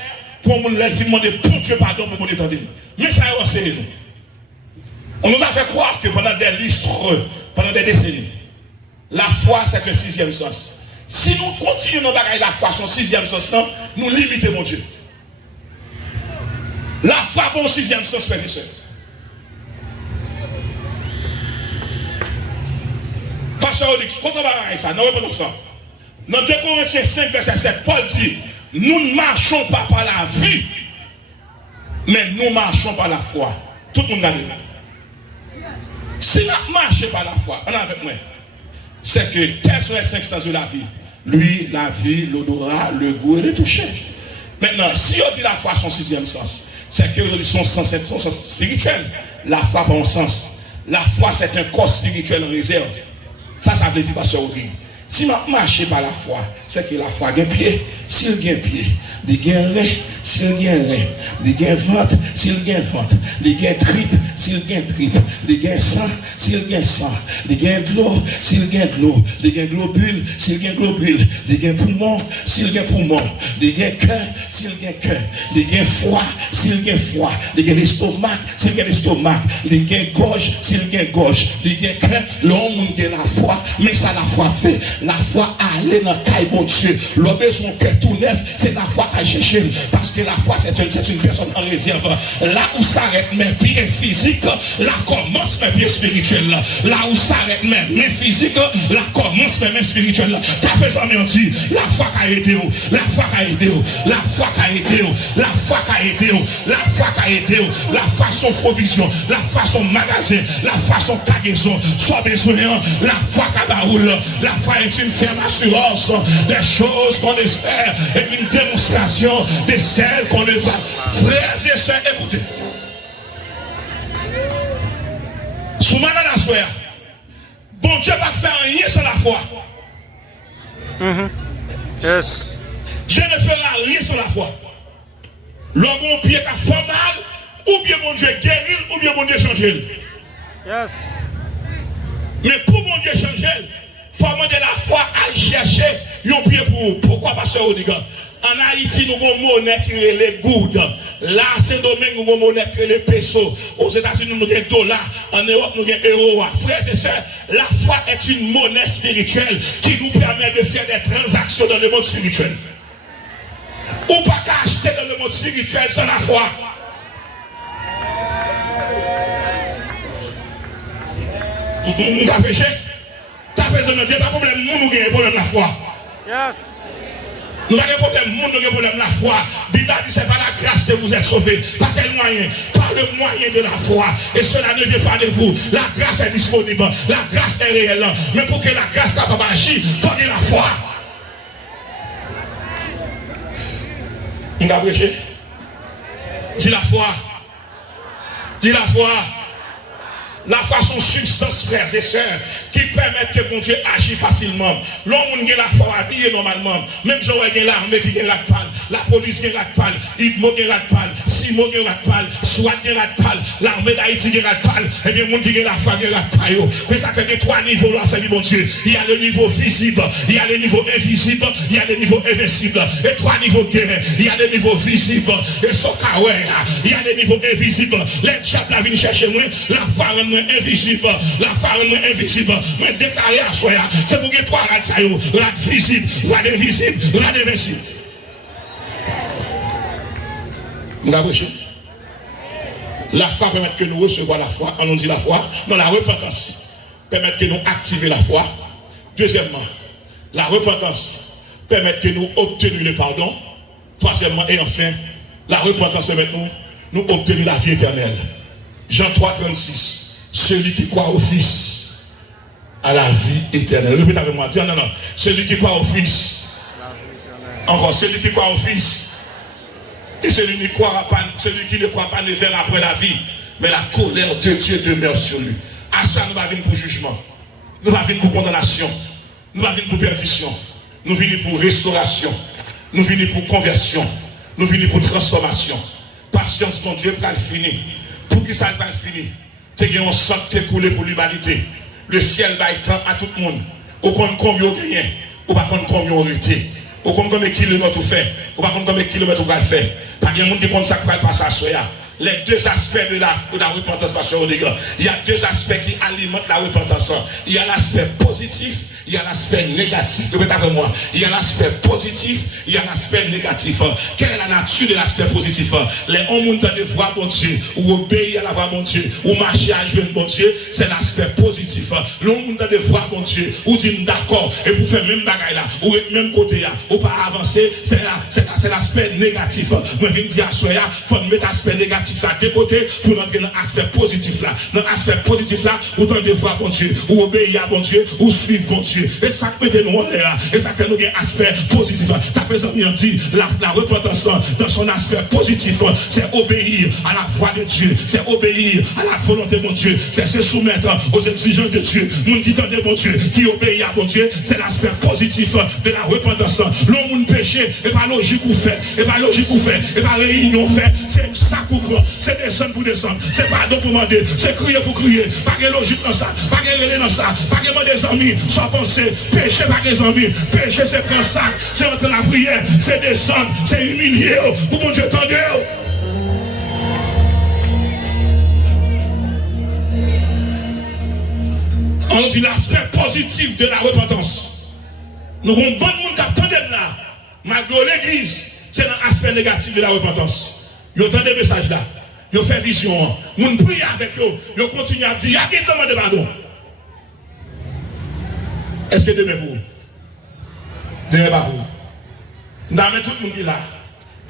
pour nous demander pour Dieu pardon pour mon étendue. Mais ça est aussi raison. On nous a fait croire que pendant des lustres, pendant des décennies, la foi c'est le sixième sens. Si nous continuons à bagailler la foi son sixième sens, non, nous limitons mon Dieu. La foi pour le sixième sens, frères et sœurs. Pasteur Olix, quand on va bagailler ça, non, pas ça. Dans 2 Corinthiens 5, verset 7, Paul dit, nous ne marchons pas par la vue, mais nous marchons par la foi. Tout le monde a dit. Si nous marchons par la foi, on a avec moi, c'est que quels sont les 5 sens de la vie? Lui, la vie, l'odorat, le goût et le toucher. Maintenant, si on dit la foi son sixième sens, c'est que son sens spirituel. La foi par un sens. La foi c'est un corps spirituel en réserve. Ça veut dire, pasteur Audrey, Si je marche par la foi, c'est que la foi a un pied. S'il a un pied, il a un rein. S'il a un rein, il a un ventre. S'il a un ventre, il a un tripe. S'il a un tripe, il a un sang. S'il a un sang, il a un glow. S'il a un glow, il a un globule. S'il a un globule, il a un poumon. S'il a un poumon, il a un cœur. S'il a un cœur, il a un foie. S'il a un foie, il a un estomac. S'il a un estomac, il a un gorge. S'il a un gorge, il a un cœur. L'homme a la foi, mais ça la foi fait. La foi aller dans le caille, mon Dieu. L'homme besoin cœur tout neuf, c'est la foi qui a cherché. Parce que la foi, c'est une personne en réserve. Là où s'arrête mes pieds physiques, là commence mes pieds spirituels. Là où s'arrête mes physiques, là commence mes mains spirituelles. T'as besoin de dire, la foi qui a aidé, la foi qui a aidé, la foi qui a aidé, la foi qui a aidé, la foi qui a aidé, la façon provision, la façon magasin, la façon cargaison. Soit besoin, la foi qui a baoule, la foi est une ferme assurance des choses qu'on espère et une démonstration de celles qu'on ne voit. Frères et sœurs, écoutez. Souvent dans la soirée, bon Dieu va faire rien sans la foi. Yes. Dieu ne fera rien sans la foi. L'homme au pied qui a fait mal, ou bien mon Dieu guérit, ou bien mon Dieu change. Yes. Mais pour mon Dieu changer, il faut demander la foi à chercher un pied pour. Pourquoi, pasteur Odiga? En Haïti, nous avons une monnaie qui est les goudes. Là, c'est domaine, nous avons une monnaie qui est les pesos. Aux États-Unis, nous avons dollars. En Europe, nous avons euros. Frères et sœurs, la foi est une monnaie spirituelle qui nous permet de faire des transactions dans le monde spirituel. Ou pas qu'acheter dans le monde spirituel sans la foi. Nous avons péché. T'as besoin de Dieu, pas de problème, nous avons un problème de la foi. Yes. Nous avons un problème, nous avons un problème de la foi. Bible dit c'est par la grâce que vous êtes sauvés. Par quel moyen? Par le moyen de la foi. Et cela ne vient pas de vous. La grâce est disponible. La grâce est réelle. Mais pour que la grâce soit pas agir, il faut de la foi. Nous avons péché. Dis la foi. Dis la foi. La foi sont substance, frères et sœurs, qui permettent que mon Dieu agisse facilement. L'homme qui a la foi habillé normalement, même si on a l'armée qui a la palle, la police qui a la palle, Idmo qui a la palle, Simon qui a la palle, Swat qui a la palle, l'armée d'Haïti qui a la palle, et bien, mon Dieu qui a la foi qui a la palle. Mais ça fait que trois niveaux là, c'est mon Dieu. Il y a le niveau visible, il y a le niveau invisible, il y a le niveau invincible. Et trois niveaux guerre, il y a le niveau visible, et son kaoué, il y a le niveau invisible. Les chats viennent chercher moi, la foi invisible, la femme invisible, mais déclaré à soi, c'est pour que trois rats visible, rats invisible, rats invincible. La foi permet que nous recevions la foi, on nous dit la foi, non, la repentance permet que nous activions la foi. Deuxièmement, la repentance permet que nous obtenions le pardon. Troisièmement et enfin, la repentance permet que nous obtenions la vie éternelle. Jean 3, 36. Celui qui croit au Fils a la vie éternelle. Répétez avec moi. Dis non, non. Celui qui croit au Fils. Encore, celui qui croit au Fils. Et celui qui ne croit pas ne verra après la vie. Mais la colère de Dieu demeure sur lui. À ça, nous va venir pour jugement. Nous va venir pour condamnation. Nous va venir pour perdition. Nous venons pour restauration. Nous venons pour conversion. Nous venons pour transformation. Patience, mon Dieu, pour le finir. Pour que ça va finir. Tu as un sang qui est coulé pour l'humanité. Le ciel va être à tout le monde. Au compte combien on gagne, ou pas combien on rete. Au compte combien de kilomètres on fait, ou pas combien de kilomètres on va faire. Pas de monde qui compte ça qui va passer à soya. Les deux aspects de la repentance, il y a deux aspects qui alimentent la repentance. Il y a l'aspect positif, il y a l'aspect négatif. Répétez avec moi. Il y a l'aspect positif, il y a l'aspect négatif. Quelle est la nature de l'aspect positif? Les hommes de voir mon Dieu, ou obéir à la voix mon Dieu, ou marcher à jouer mon Dieu, c'est l'aspect positif. L'homme de voir mon Dieu, ou dire d'accord, et vous faire même bagaille là, ou même côté là, ou pas avancer, c'est l'aspect négatif. Moi, je viens dire à soi, il faut mettre l'aspect négatif là de côté pour entrer dans l'aspect positif là. Dans l'aspect positif là, ou de voir mon Dieu, ou obéir à mon Dieu, ou suivre mon Dieu. Dieu. Et ça fait nous en l'air. Et ça fait nous un aspect positif. Ta présence dit la repentance dans son aspect positif, c'est obéir à la voix de Dieu. C'est obéir à la volonté de mon Dieu. C'est se soumettre aux exigences de Dieu. Nous qui tendez mon Dieu, qui obéit à mon Dieu, c'est l'aspect positif de la repentance. L'homme péché, et pas logique ou fait, et pas logique ou fait, et pas réunion fait. C'est ça qu'on prend, c'est descendre pour descendre. C'est pardon pour demander, c'est crier pour crier. Pas de logique dans ça, pas de relais dans ça, pas de demander des amis, sans penser. Péché pas des amis, péché c'est prendre ça, c'est entrer la prière, c'est descendre, c'est humilier pour mon Dieu tendre. On dit l'aspect positif de la repentance. Nous avons bon monde qui attendent là. Malgré l'église, c'est l'aspect négatif de la repentance. Ils entendent des messages là. Ils fait vision. Nous prions avec eux. Ils continuent à dire, il y a qui demande pardon. Est-ce que demain pour vous? Demain pas pour vous. Nous avons tout le monde qui est là.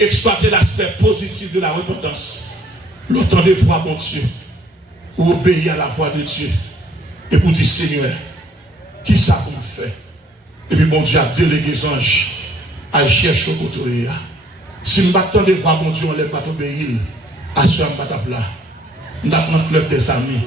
Exploiter l'aspect positif de la repentance. L'autant des fois, mon Dieu, ou obéir à la voix de Dieu. Et pour dire, Seigneur, qui ça vous fait? Et puis, mon Dieu a délégué les anges à chercher au côté. Si nous battons des voix, mon Dieu, on ne l'a pas obéir. À ce moment-là, nous avons notre club des amis,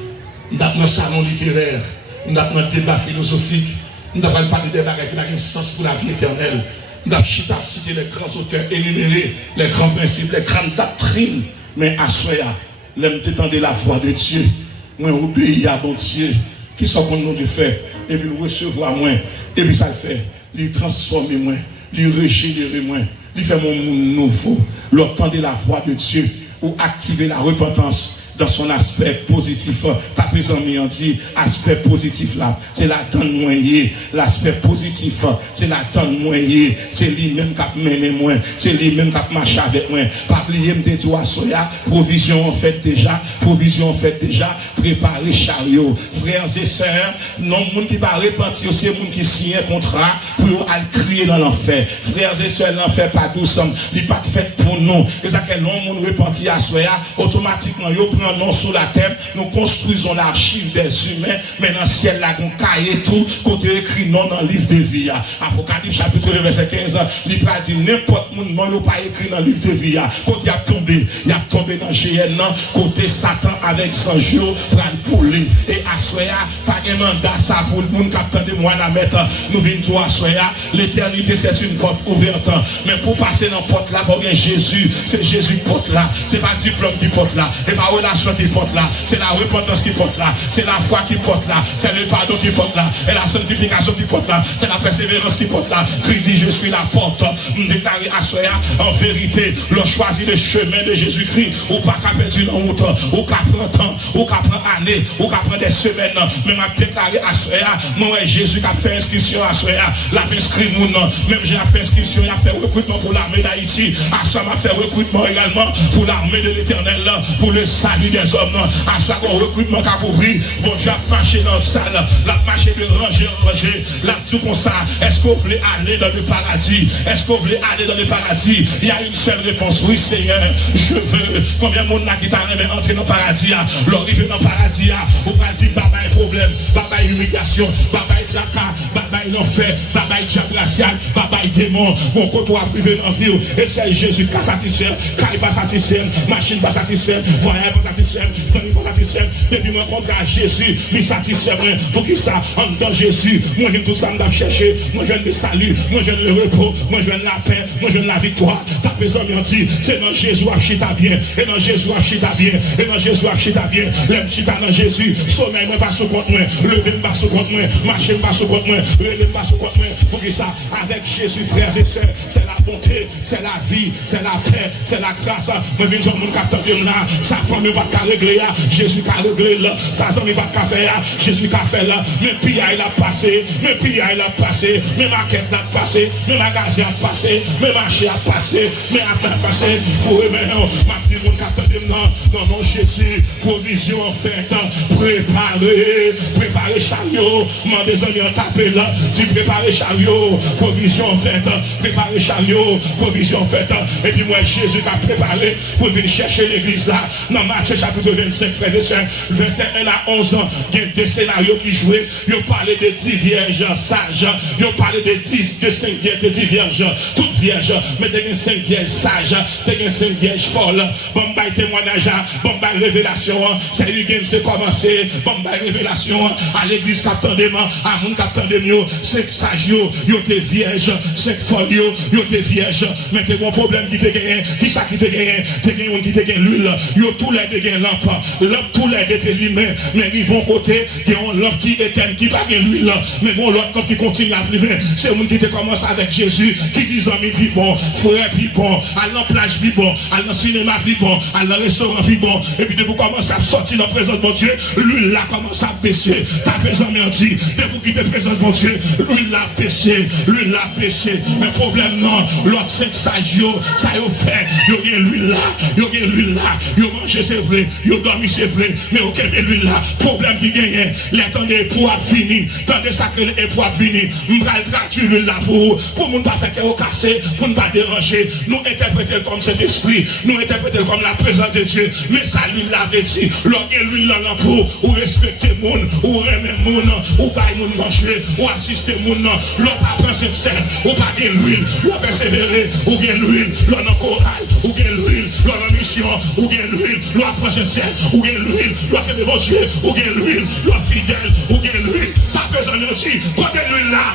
nous avons notre salon littéraire, nous avons notre débat philosophique, nous avons parlé des bagages qui ont un sens pour la vie éternelle. Nous avons cité les grands auteurs, énumérés les grands principes, les grandes doctrines. Mais à ce moment-là, l'homme t'étendait la voix de Dieu. Moi, obéis à mon Dieu. Qui sont pour nous de faire, et puis le recevoir moins, et puis ça le fait, il transforme moins, il régénère moins, il fait mon monde nouveau, l'entendre la voix de Dieu, ou activer la repentance dans son aspect positif. Ta présence m'y dit, aspect positif là, c'est la tente moyenne, l'aspect positif, c'est la tente moyenne, c'est lui-même qui a mené moi, c'est lui-même qui a marché avec moi. Pas oublier me dire à soya, provision en fait déjà, préparer chariot. Frères et sœurs, non monde qui va repentir, c'est monde qui signe un contrat pour aller crier dans l'enfer. Frères et sœurs, l'enfer pas douce, il pas fait pour nous. Et ça que l'on monde repentir à soya, automatiquement yo prend non sous la terre, nous construisons l'archive des humains, mais dans le ciel là, on caille tout, côté écrit non dans le livre de vie. Apocalypse chapitre 2 verset 15, il va dire n'importe monde non pas écrit dans le livre de vie. Quand il a tombé dans GN, côté Satan avec son jeu, pour lui. Et à Soya, pas de mandat, ça pour le monde qui attend de moi à mettre, nous venons tout à Soya. L'éternité c'est une porte ouverte, mais pour passer dans la porte là, pour Jésus, c'est Jésus qui porte là, c'est pas diplôme qui porte là, c'est pas relation qui porte là, c'est la repentance qui porte là, c'est la foi qui porte là, c'est le pardon qui porte là, et la sanctification qui porte là, c'est la persévérance qui porte là. Christ dit je suis la porte, me déclarer à Soya, en vérité, l'on choisit le chemin de Jésus-Christ, ou pas qu'à perdre une honte, ou qu'à prendre temps, ou qu'à prendre année, ou qu'à prendre des semaines, mais m'a déclaré à Soya, moi Jésus qui a fait inscription à Soya, l'a inscrit mon nom, même j'ai fait inscription, il a fait recrutement pour l'armée d'Haïti, à ça m'a fait recrutement également pour l'armée de l'Éternel, pour le salut des hommes, à ça qu'on recrutement qu'a couvert, bon Dieu a marché dans la salle, l'a marché de rangée en rangée, l'a tout comme ça, est-ce qu'on voulait aller dans le paradis, est-ce qu'on voulait aller dans le paradis, il y a une seule réponse, oui Seigneur, je veux, combien de monde là qui t'a aimé entrer dans le paradis, l'arriver dans le paradis, on va dire baba un problème, baba humiliation, baba tracas, baba l'enfer, baba diable racial, baba démon, mon côté à privé en vie, et c'est Jésus qui a satisfait, car il va satisfaire, machine va satisfaire, voyage va satisfaire, famille va satisfaire, depuis mon rencontre à Jésus, il satisfait moi, pour qui ça, en dans Jésus, moi j'aime tout ça, je chercher, moi j'aime le salut, moi j'aime le repos, moi j'aime la paix, moi j'aime la victoire, ta personne m'a dit, c'est dans Jésus à chita bien, et dans Jésus à chita bien, et dans Jésus à chita bien, l'aime chita dans Jésus, sommeil moi pas sous compte moi, lever pas sous compte moi, marcher pas sous compte moi, lever pas sous compte moi, pour qui ça, avec Jésus frères et sœurs, c'est la bonté, c'est la vie, c'est la paix, c'est la grâce, moi viens mon capteur là, sa femme va pas régler là, Jésus qui a réglé là, sa femme va pas faire là, Jésus qui a fait là, mais puis il a passé, mais puis il a passé, mais maquette l'a passé, mais magasin a passé, mais marché a passé, mais a passé, pour eux maintenant, ma petite mon capteur non Jésus, provision en fait, préparer chariot, mon des amis en taper là, tu préparer chariot, provision en fait, préparer chariot, provision faite. Et puis moi, Jésus t'a préparé pour venir chercher l'église là. Dans Matthieu chapitre 25, frères et sœurs, verset 1 à 11 ans, il y a deux scénarios qui jouaient. Ils ont parlé de 10 vierges sages. Ils ont parlé de 5 vierges, de 10 vierges, toutes vierges. Mais il y a 5 vierges sages, il y a 5 vierges folles. Bon, bah, témoignage, bon, bah, révélation. C'est lui qui s'est commencé. Bon, bah, révélation à l'église captandément, à mon captandément. 5 sages, ils ont été vierges, 5 folles, ils ont été vierges. Mais il y a un problème qui te gagne. Qui ça qui te gagne? Tu gagne qui te gagne l'huile. Ils ont tous les deux lampe. Lampe tous les deux allumés. Mais ils vont côté, ils ont lampe qui éteint, qui pas gagne l'huile. Mais bon, l'autre lampe qui continue à allumer. C'est un qui te commence avec Jésus, qui dit amis plus bon, frère plus bon, à la plage plus bon, à la cinéma plus bon, à la restaurant plus bon. Et puis de vous commencer à sortir dans la présence de Dieu, l'huile là commence à baisser. Ta présence m'a dit, de vous quitter la présence de Dieu, l'huile là baissé, l'huile là baissé. Mais problème non, l'autre 5 sages, ça y a fait, il y a l'huile là, il y a l'huile là, il y a mangé c'est vrai, il y a dormi c'est vrai, mais aucun de l'huile là, problème qui gagne, les temps de pour fini, temps de sacré et pour fini, m'bral traduire l'huile là pour ne pas faire qu'au casser, pour ne pas déranger, nous interpréter comme cet esprit, nous interpréter comme la présence de Dieu, mais ça l'huile là veut dire, l'orgueil l'huile là pour ou respecter le monde, ou remettre le monde, ou pas le monde manger, ou assister le monde, l'autre pas prendre cette scène, ou pas gagner l'huile, l'autre persévérer, ou gagner l'huile, l'autre en chorale, ou gagner l'huile, l'autre en mission, ou gagner l'huile, l'autre prendre cette scène, ou gagner l'huile, l'autre évanger, ou gagner l'huile, l'autre fidèle, ou gagner l'huile, pas besoin de dire, côté l'huile là.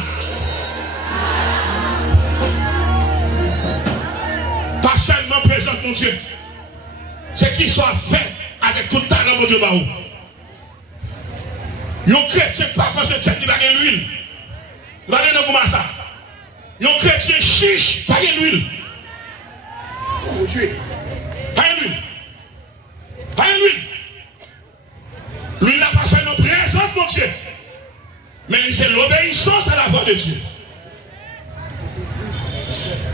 Pas seulement présente mon Dieu, c'est qu'il soit fait avec tout talent mon Dieu. Yon chrétien pas penser que il va gagner l'huile. Il va gagner comment ça? Yon chrétien chiche, pas gagner l'huile. Pas gagner l'huile. Pas gagner l'huile. L'huile n'a pas seulement présente mon Dieu, mais c'est l'obéissance à la voix de Dieu.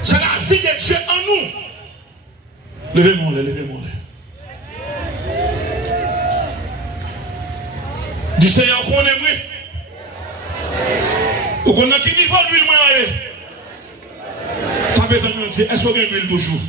C'est la vie de Dieu en nous. Levez-moi, levez-moi. Dis Seigneur, qu'on est vrai. Ou qu'on a qui niveau d'huile, moi, ça peut être dire, est-ce qu'on a l'huile toujours?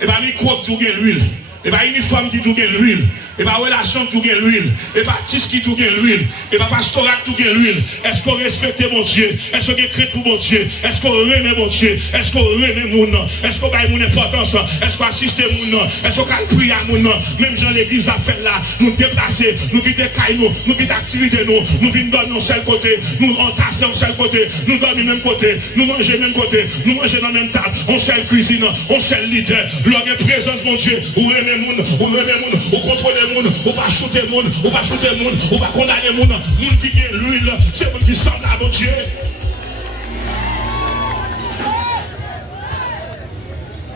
Et bien, micro qui joue l'huile. Et bien, uniforme qui joue l'huile. Et bien, relation qui joue l'huile. Et bien, artiste qui joue l'huile. Et bien, pastorat qui joue l'huile. Est-ce qu'on respecte mon Dieu? Est-ce qu'on crée pour mon Dieu? Est-ce qu'on remet mon Dieu? Est-ce qu'on remet mon nom? Est-ce qu'on gagne mon importance? Est-ce qu'on assiste mon nom? Est-ce qu'on prie à mon nom? Même dans l'église a fait là, nous déplacer, nous quitter caille, nous quitter activité, nous venons dans un seul côté, nous entasser au seul côté, nous dormir même côté, nous manger même côté, nous manger dans la même table, on seul cuisine, on seul leader. Lors de présence, mon Dieu, ou remet moun, ou remet moun, ou contrôler moun, ou pas shooter moun, ou pas shooter moun, ou pas condamner moun, moun qui gagne l'huile, c'est moun qui semble à mon Dieu.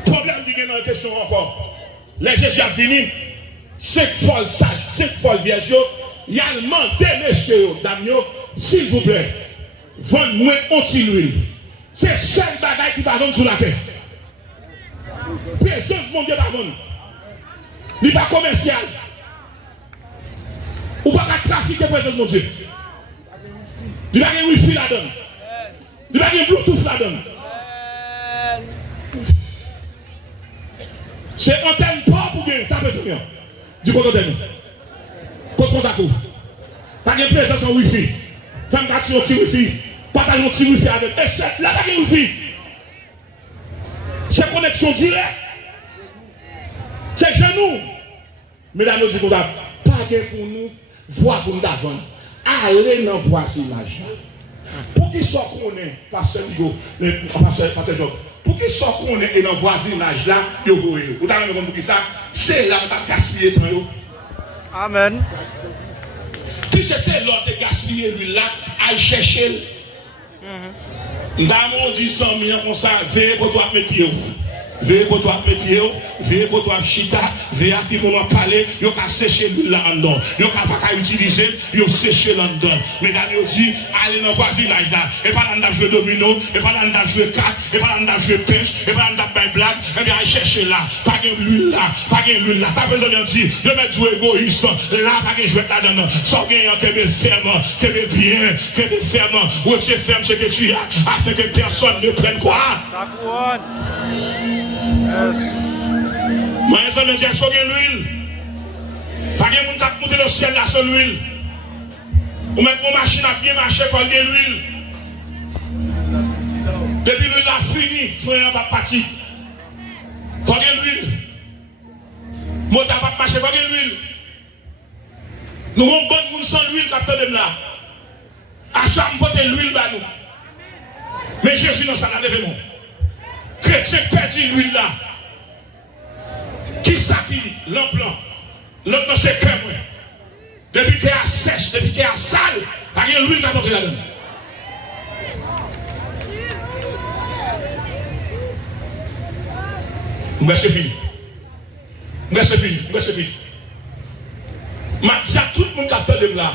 Problème qui gagne dans la question encore. Les Jésus a fini, 5 folles sages, 5 folles vierges, il y a demandé, messieurs, dames, s'il vous plaît, vendez-moi un petit l'huile. C'est le seul bagage qui va vendre sur la terre. Personne ne va vendre. Il n'est pas commercial. Ou pas trafiquer présence de mon Dieu. Il n'y a pas de wifi là-dedans. Il n'y a pas de Bluetooth là-dedans. C'est antenne pas pour gagner. T'as besoin de du bon antenne. Pour contact. T'as une présence en wifi. Femme qui a un petit wifi. Pas un petit wifi avec. Et c'est là pas de wifi. C'est connexion directe. C'est genou. Mesdames et messieurs, pas pour nous, voir pour nous d'avant. Allez dans le voisinage. Pour qu'ils soient connus, pasteur Digo, pasteur Job, pour qu'ils soient connus et dans le voisinage là, vous avez compris ça, c'est là où tu as gaspillé ton eau. Amen. Puisque c'est là où tu as gaspillé lui là, à chercher. Dans mon 10 000 comme ça, veillez pour toi mettre pied. Veillez pour toi métier, veillez pour toi chita, veillez à qui vont parler, ils ont séché l'huile là en dedans. Ils n'ont pas utiliser, ils ont séché là dedans. Mais là, ils ont dit, allez dans le voisinage là, et pas dans le jeu domino, et pas dans le jeu 4, et pas dans le jeu pêche, et pas dans le blague, et bien allez chercher là, pas de l'huile là, pas de l'huile là. T'as besoin de dire, je vais mettre du égoïste, là, pas de jouer là-dedans, sans gagner, que mes fermes, que mes biens, que mes fermes, ou que tu fermes ce que tu as, afin que personne ne prenne quoi. Yes. Moi, je me dis, il faut gagner l'huile. Pas de monde qui monte le ciel là sans l'huile. Ou mettre une machine à bien marcher, il faut gagner l'huile. Depuis l'huile a fini, frère va partir. Il faut gagner l'huile. Moto va marcher, il faut gagner l'huile. Nous avons bon monde sans l'huile, capteur de là. À ça, on porte l'huile dans nous. Mais Jésus, non, ça n'a pas de chrétien perdu l'huile là. Qui ça qui l'homme l'homme c'est cœur. Depuis qu'il est sèche, depuis qu'il est sale, il y a l'huile qui a porté là-dedans. Merci fini. Merci fini. Merci fini. Maintenant, tout le monde qui a fait de là.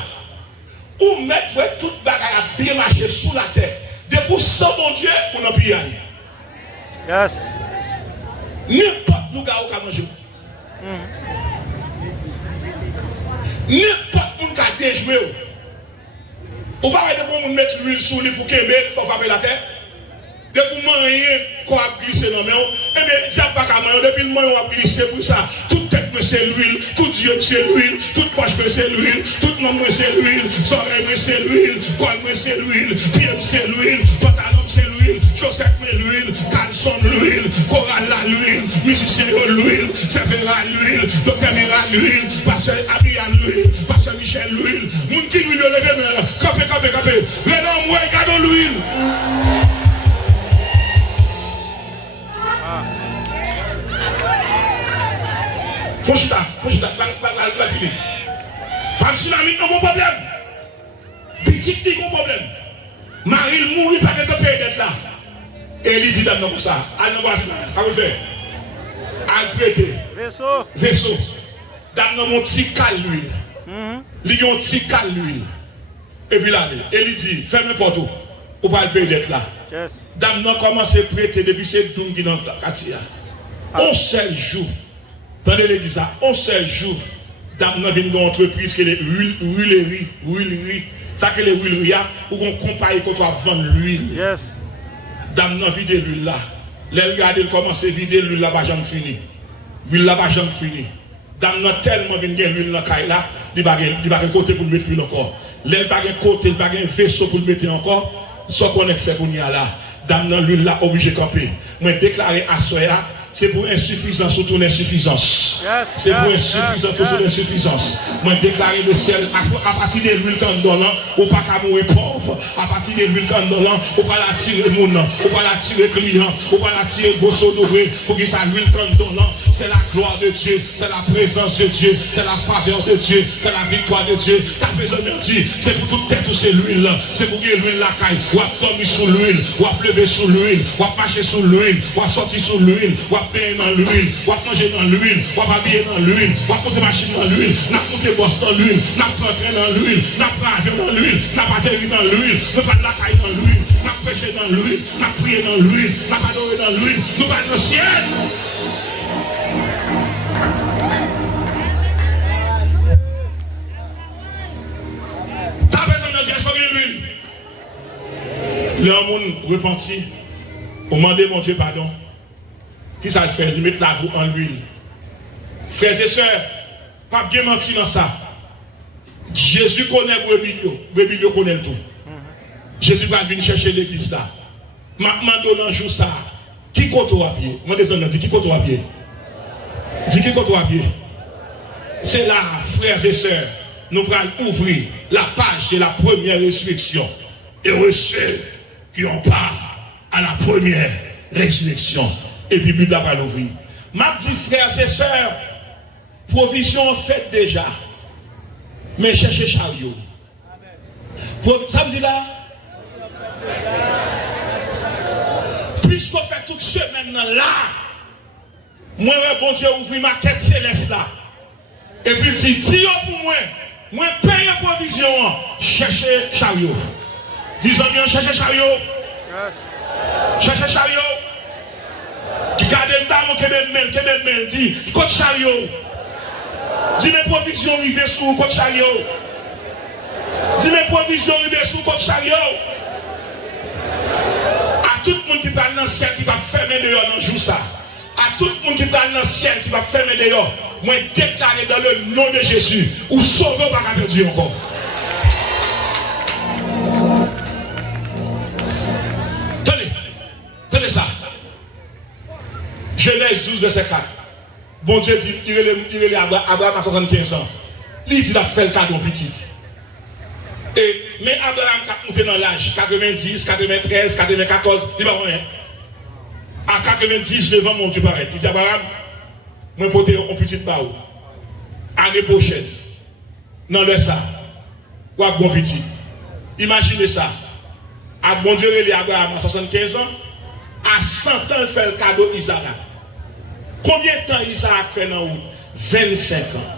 Ou mettre toute bagaille à bien marcher sous la terre. Depuis sans mon Dieu, on a bien. Yes. N'importe où qui a mangé. N'importe où qui a déjoué. Ou pas de pour mettre l'huile sous lui pour qu'il faut frapper la terre. Depuis manger, qu'on a glissé dans le main, eh bien, il n'y a pas qu'à manger. Depuis le moment où on a glissé pour ça, toute tête c'est l'huile, tout Dieu c'est l'huile, toute poche c'est l'huile, toute main c'est l'huile, oreille c'est l'huile, col c'est l'huile, pied c'est l'huile, pantalon c'est l'huile, chaussette c'est l'huile, caleçon l'huile, chorale l'huile, musicien l'huile, serveur l'huile, docteur Mira l'huile, pasteur Abia l'huile, pasteur Michel l'huile, moun qui l'huile le remet, capé. Les noms, moi, regarde l'huile. Faut chita, la fini. Femme tsunami, non, mon problème. Petit dit mon problème. Marie mourit pas de payer d'être là. Et il dit dans ça. Allez, ça vous fait. Allez, prêter. Vaisseau. Dans mon petit cal l'huile. Il y a un petit cal l'huile. Et puis là, il dit, ferme n'importe où. Ou pas le payer d'être là. Dame n'a commencé à prêter depuis ces jours qui dans le quartier. Un seul jour. Dans l'église, un seul jour, dame n'a vu une entreprise qui est huilerie. Ça que les huileries, où on compare quand on va vendre l'huile. Yes. Dame n'a vidé l'huile là. Les regarder commencer à vider l'huile là-bas, j'en finis. L'huile là-bas, j'en finis. Dame n'a tellement vu l'huile là, il va y côté pour le mettre l'huile encore. Les va y côté, il va y un vaisseau pour le mettre encore. Soit qu'on est fait pour y aller là. Dame n'a l'huile là, obligé de camper. Moi, déclaré à Soya. C'est pour insuffisance ou ton insuffisance. C'est pour insuffisance ou ton insuffisance. Moi, déclarer le ciel à partir de l'huile qu'on donne, ou pas qu'à mourir pauvre. À partir de l'huile qu'on donne, ou pas la tirer moun, ou pas la tirer client, ou pas la tirer bosso d'ouvrier, pour que ça l'huile qu'on donne, c'est la gloire de Dieu, c'est la présence de Dieu, c'est la faveur de Dieu, c'est la victoire de Dieu. Ta besoin de dire, c'est pour toute tête où c'est l'huile, c'est pour que l'huile la caille, ou à tomber sous l'huile, ou à pleuver sous l'huile, ou à marcher sous l'huile, ou à sortir sous l'huile, ou à payer dans l'huile, ou à manger dans l'huile, ou à habiller dans l'huile, ou à monter machine dans l'huile, ou à monter boss dans l'huile, ou à rentrer dans l'huile, ou à prendre avion dans l'huile, ou à atterrir dans l'huile, ou à la caille dans l'huile, ou à prêcher dans l'huile, ou à prier dans l'huile, ou à adorer dans l'huile, nous allons dans le ciel. T'as besoin de dire, soyez l'huile. Le monde repenti, on demande mon Dieu pardon. Qui ça le fait? Il met la roue en l'huile. Frères et sœurs, pas bien menti dans ça. Jésus connaît Brebis connaît le tout. Jésus va venir chercher l'église là. Maintenant, dans le jour ça, qui compte à pied? Moi, descends, dis qui compte à pied? Dis qui compte à pied? C'est là, frères et sœurs, nous allons ouvrir la page de la première résurrection. Et ceux qui ont part à la première résurrection. Et puis, Bible va l'ouvrir. Ma dit, frères et sœurs, provision faite déjà. Mais cherchez chariot. Ça me dit là? Puisqu'on fait toute semaine là, Moi, bon Dieu, ouvre ma quête céleste là. Et puis il dit, dis pour moi paye provision, cherchez chariot. Disons bien, cherchez chariot. Cherchez chariot. Qui garde le dame, qui est belle, dit, côte chariot. Dis mes provisions arrivées sous côte chariot. Dis mes provisions arrivées sous côte chariot. À tout le monde qui parle dans le ciel, qui va fermer dehors dans le jour ça. À tout le monde qui parle dans le ciel, qui va fermer dehors. Moi, déclarer dans le nom de Jésus, ou sauver par la Dieu encore. Tenez ça. Genèse 12, verset 4. Bon Dieu dit, il est Abraham à 75 ans. Il dit qu'il a fait le cadeau petit. Mais Abraham, quand on fait dans l'âge, 90, 93, 94, il va rien. À 90, devant mon Dieu paraît. Il dit Abraham, moi je porte un petit pas. Année prochaine, dans le ça, ou à bon petit. Imaginez ça. À bon Dieu, il est Abraham à 75 ans. À 100 ans, il fait le cadeau Isaac. Combien de temps Isaac fait dans la route? 25 ans.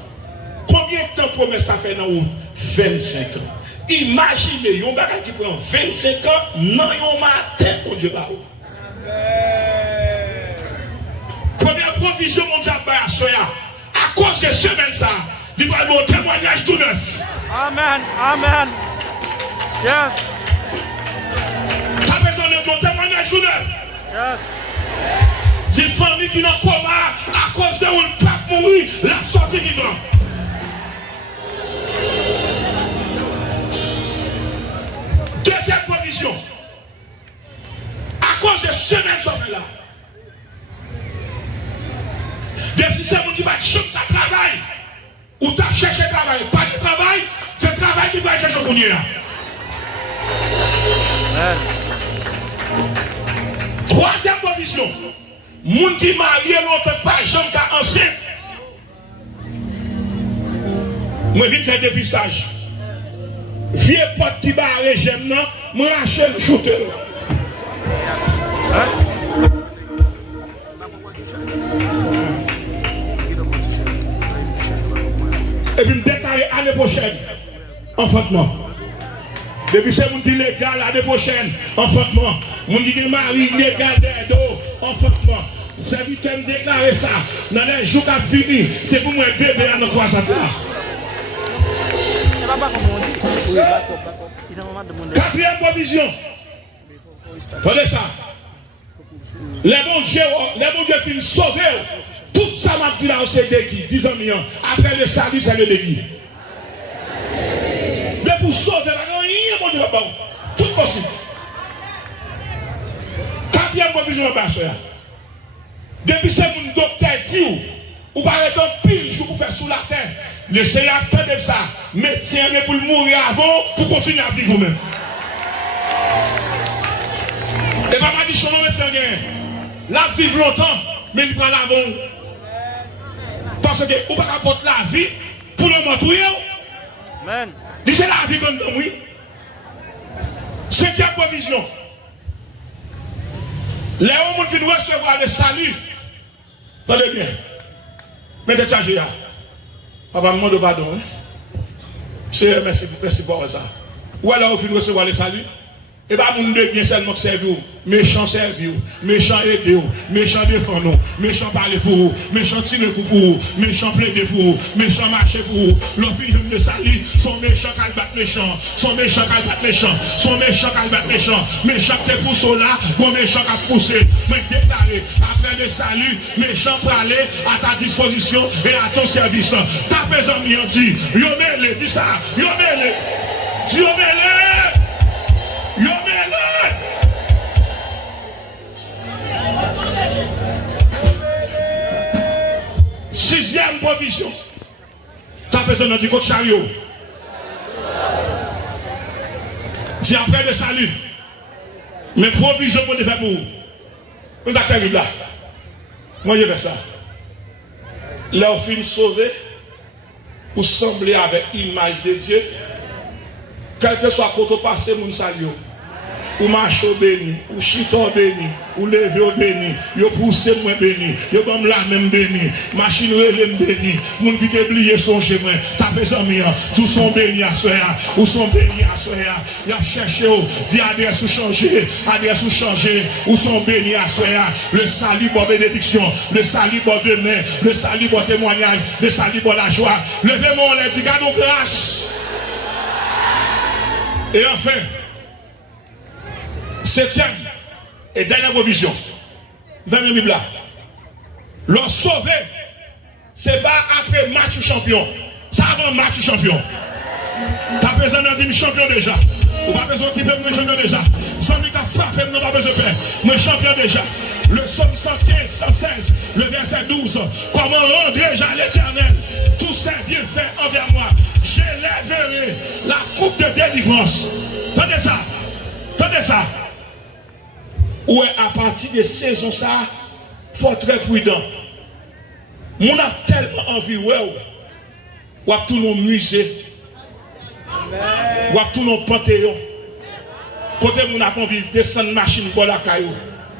Combien de temps promesse ça fait dans la route? 25 ans. Imaginez, il y a un bagage qui prend 25 ans, non, il y a un matin pour Dieu. Première provision, mon Dieu, à cause de ce semaine, ça, il va avoir un témoignage tout neuf. Amen, amen. Yes. Tu as besoin de ton témoignage tout neuf. Yes. Une famille qui n'a pas coma, à cause de un pape mourir, la sortie vivant. Deuxième provision. À cause de ce semaine, ça fait là. Depuis ce monde qui va chercher ta travail, ou tu as cherché travail, pas de travail, c'est le travail qui va chercher pour nous. Troisième provision. Moun qui marié l'autre pas jamais qu'à enceinte. Moi vite faire dépistage. Vieux pote qui barre j'aime non, moi achète le shooter. Et puis me déclarer l'année prochaine enfantement. Depuis c'est mon qui légal l'année prochaine enfantement. Mon qui est mari légal d'eau enfantement. Vous avez qu'à me déclarer ça. Dans les jours qui fini, c'est pour moi bébé à nos croissants. Quatrième provision. Regardez ça. Les bons dieux finissent sauver. Tout ça m'a dit là, c'est déguis. 10 ans millions. Après le salut, c'est le déguis. Mais pour sauver, rien, mon Dieu, tout possible. Quatrième provision, ma soeur. Depuis ce mon docteur dit, ou par exemple, pile jour pour faire sous la terre. Le Seigneur attend de ça. Médecin pour mourir avant, pour continuer à vivre vous-même. Et pas m'a dit son nom médecin gain. La vivre longtemps, mais il prend l'avant. Parce que vous ne pouvez pas apporter la vie pour le montrer. Amen. C'est la vie comme oui. Cinquième provision. Les hommes qui doivent recevoir le salut. Attendez bien. Mettez chargé là. Papa me demande pardon. C'est merci pour ça. Ou alors vous recevoir le salut. Et pas mon de bien seulement servir, méchant servir, méchant aider, méchant défendre, méchant parler pour vous, méchant tirer pour vous, méchant plaider pour vous, méchant marcher pour vous. L'homme de salut, son méchant qui bat méchant, son méchant qui bat méchant, son méchant qui bat méchant, méchant qui pousse là, mon méchant qui pousse. Mais déclarer après le salut, méchant pour aller à ta disposition et à ton service. Ta maison m'y dit, yo mêlé, dis ça, yo mêlé, dis yo mêlé. Sixième provision. Ta personne a dit contre chariot. C'est après le salut. Mais provision pour le faire pour vous. Vous êtes terrible là. Moi je fais ça. Leur film sauvé pour sembler avec l'image de Dieu. Quel que soit côté passé, mon salut. ou marche au béni, ou chita au béni, ou lever au béni, yo pousse moi béni, yo bam la même béni, machine relève béni, moun qui t'oublié son chemin, t'as fait amis, tous sont bénis à soya, ou sont bénis à soya, y a cherché, dit adresse ou changer, ou sont bénis à soya, le salut pour bénédiction, le salut pour demain, le salut pour témoignage, le salut pour la joie, levez-moi, on les dit, garde grâce. Et enfin, septième et dernière provision. Dans la Bible là. Leur sauver, c'est pas après match champion. C'est avant match champion. Tu as besoin d'un champion déjà. Ou pas besoin de faire un champion déjà. Sans lui qui a frappé, nous pas besoin de faire. Mais champion déjà. Le psaume 115, 116, le verset 12. Comment rendrai-je à l'éternel tous ces vieux faits envers moi? J'élèverai la coupe de délivrance. Tenez ça. Tenez ça. Ouais, à partir de saison ça, il faut être très prudent. On a tellement envie, ouais, ou à tous nos musées, ou à tous nos panthéons. Côté mon a convive, descendre machine pour la caillou.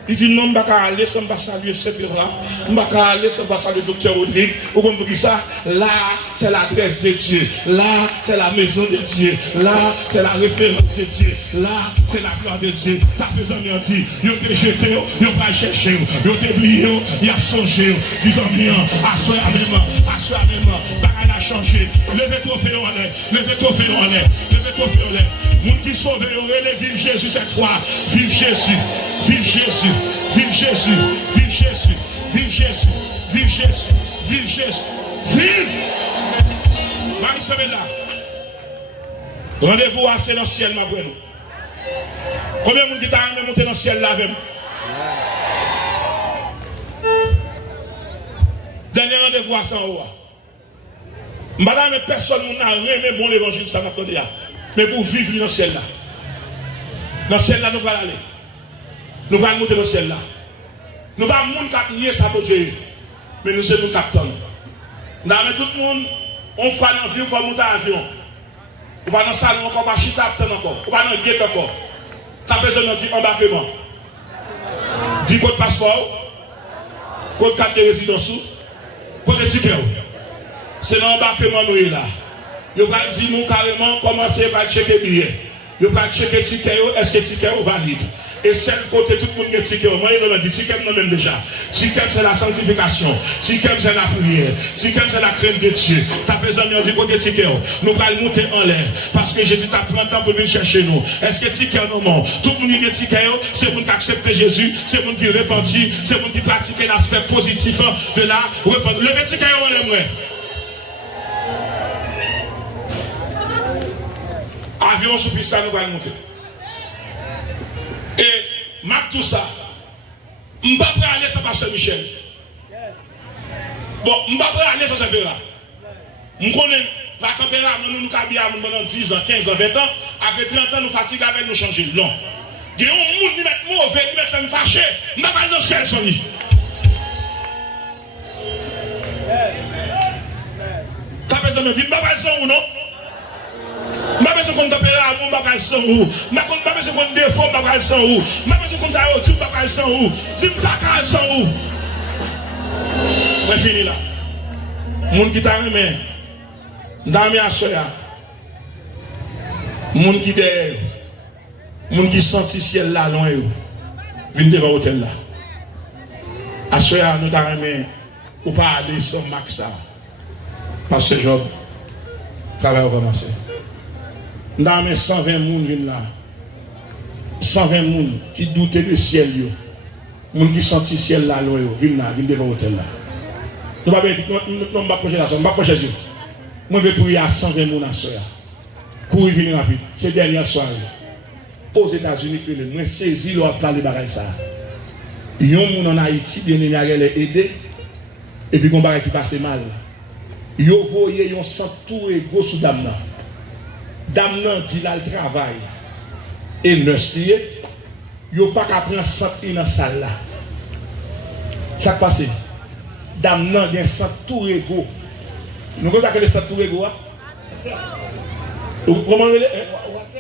Il dit non, je ne vais pas aller sans saluer ce bureau-là. Je ne vais pas aller sans saluer le docteur Rodrigue. Vous comprenez ça? Là, c'est l'adresse de Dieu. Là, c'est la maison de Dieu. Là, c'est la référence de Dieu. Là, c'est la gloire de Dieu. Ta besoin de dire, il te jeté, il va chercher, il te oublié, il a songé. Disons bien, à soi même, il a changé. Levez ton fait en l'air, levez ton fait en l'air, levez ton fait en l'air. Moun qui sauve, vive Jésus, cette fois. Vive Jésus, vive Jésus, vive Jésus, vive Jésus, vive Jésus, vive Jésus, vive Jésus, vive. Marie semaine là. Rendez-vous assez dans le ciel, ma bonne. Combien de monde qui t'a monté dans le ciel là avec moi? Dernier rendez-vous à 100 euros. Madame, personne n'a rien bon l'évangile, ça m'a fait. Mais pour vivre dans le ciel là. Dans le ciel là, nous allons aller. Nous allons monter dans le ciel là. Nous allons monter lier ça pour Dieu. Mais nous sommes capitaines. Nous avons tout le monde, on fait l'avion, on va monter à l'avion. On va dans le salon, on va chiter encore. On va dans le gate encore. Tu as besoin d'un embarquement. 10 codes passeport, code carte de résidence, code de ticket. C'est l'embarquement nous là. Vous allez dire nous carrément commencer par checker billet. Vous allez checker ticket, est-ce que ticket est valide? Et c'est le côté tout le monde qui est ticket. Moi, il dit ticket non même déjà. Ticket c'est la sanctification. Ticket c'est la prière. Ticket c'est la crainte de Dieu. Tu as besoin de dire côté ticket. Nous allons monter en l'air. Parce que Jésus t'a pris un temps pour venir chercher nous. Est-ce que ticket non non? Tout le monde qui est ticket, c'est le monde qui accepte Jésus. C'est le monde qui repentit. C'est le monde qui pratique l'aspect positif de la repentance. Levez ticket en l'air. Avion sous piste, nous allons monter. Et, Marc tout ça, je ne vais pas aller sans Pasteur Michel. Bon, je ne vais pas aller sans Saint-Péra. Je connais la température, nous avons pendant 10 ans, 15 ans, 20 ans. Après 30 ans, nous fatiguons avec nous changer. Non. Il y a un monde qui met mauvais, qui me fait fâcher. Je ne vais pas aller dans le ciel sans lui. Tu as besoin de me dire, je ne vais pas aller sans ou non? Je ne sais pas si je suis sans ou. Je ne sais pas si je suis défaut, je suis sans ou. Je ne sais pas si je suis sans ou. Je ne sais pas si sans ou. Je finis là. Les gens qui t'a remis, dans mes assoya, les gens qui derrière, les gens qui sentent le ciel là, loin, viennent devant l'hôtel là. Assoya, nous t'a remis, ou pas aller sans Maxa. Parce que job, travail commencé. Dans mes 120 personnes viennent là. 120 personnes qui doutent du ciel. Les gens qui sentent le ciel là, viennent là, viennent devant l'hôtel là. Nous ne pouvons pas projeter la somme, nous ne pouvons pas projeter Dieu. Moi, je vais prier à 120 personnes à soya. Pour y venir rapide. C'est dernière soirée. Aux États-Unis, moi, saisi leur plan de bagaille ça. Il y a des gens en Haïti, bien aimé à les aider. Et puis, il y a qui passe mal. Il y a voyé un centre tout égaux sous dame. Dame dit là le travail. Et le il n'y a pas qu'à prendre 100 dans la salle là. Ça passe. Dame nan gen centre tout égaux. Nous connaissons le centre tout égaux. Comment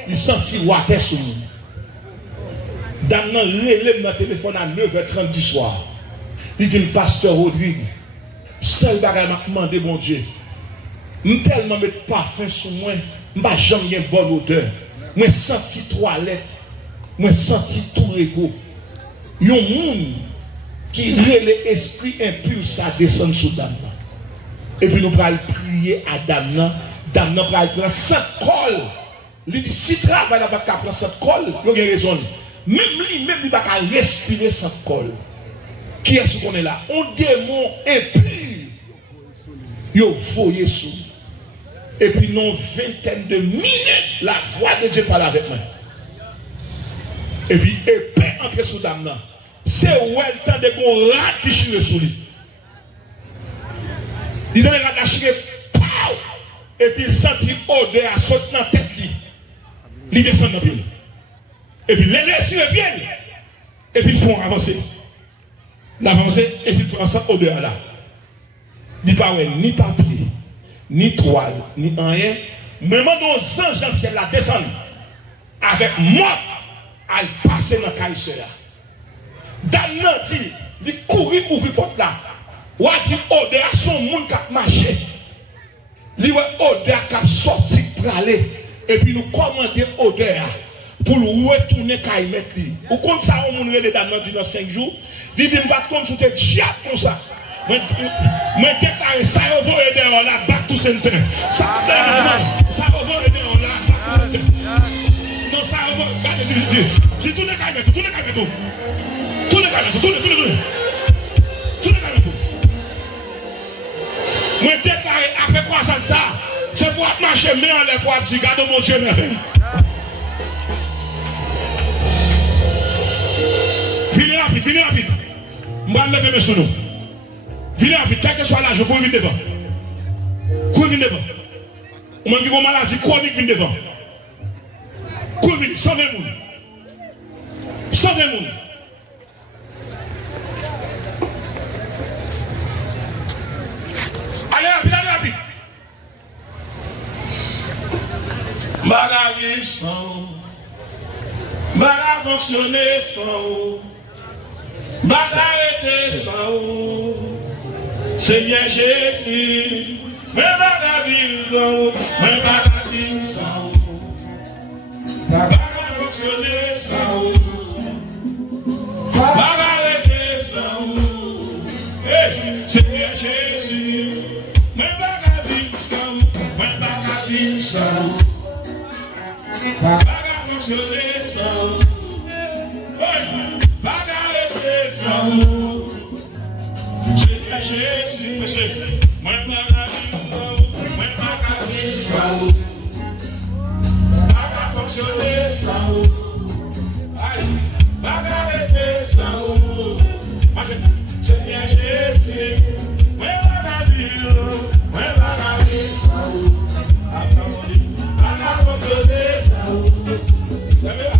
il senti water sur nous. Dame nan relève dans téléphone à 9h30 du soir. Il dit pasteur Rodrigue, seul bagage m'a demandé mon Dieu. Tellement mettre parfum sur moi, m'a jamais une bonne odeur. Moi senti toilette, moi senti tout régo. Yon monde qui relève esprit impur ça descend sur dame. Et puis nous allons prier à dame Dame va prendre cette colle. Il dit si travail n'a pas qu'à prendre cette colle, il y a raison. Même lui, il va pas respirer cette colle. Qui est-ce qu'on est là? On démon impur. Il voyez sous. Et puis, non, vingtaine de minutes, la voix de Dieu parle avec moi. Et puis, épée entre sous dame. C'est où elle tend de qu'on rate qui chire sous lui. Il donne la chire, et puis il sentit odeur à sauter dans la tête. Il descend dans le pied. Et puis les laissés viennent. Et puis ils font avancer. L'avancer, et puis ils prennent ça odeur là. Il n'y a pas ni papier, ni toile, ni rien. Même nos anges dans le ciel là descendent. Avec moi, à passer dans le caïsse là. Dans l'anti, il courir ouvrir la porte là. Ou a dit odeur à son monde qui a marché. Il y a odeur qui a sorti pour aller. Et puis nous commandons odeur pour nous retourner à y mettre. Ou comme ça, on nous regarde dans 5 jours. Il dit, je ne vais pas comme tu es diable comme ça. Je déclare ça, on va aider on la back to center. Ça va aider on la back to center. Non, ça va aider. Si tout le cas, tout le cas, tout le cas, tout le cas. Je déclare après quoi ça, c'est pour marcher, mais on les pour dire, garde mon Dieu, merveille. Venez rapide. Je vais lever mes sous. Venez rapide, quel que soit l'âge, je peux venir devant. Cours venir devant. On m'a dit qu'on maladie chronique venir devant. Cours venir, 120 moules. 120 moules. Allez rapide. Bagarre sans. Bagarre fonctionner sans. Bagarre sans. Seigneur Jésus. Mais bagarre sans. Mais bagarre sans. Bagarre fonctionner sans. Bagarre sans. Seigneur Jésus. Mais bagarre sans. Mais bagarre sans. Bagarre fonctionner sans. Bagarre sans. Seigneur Jésus, moi bagarre sans. Bagarre fonctionner sans. Bagarre sans. Seigneur Jésus, moi bagarre sans. Bagarre fonctionner sans.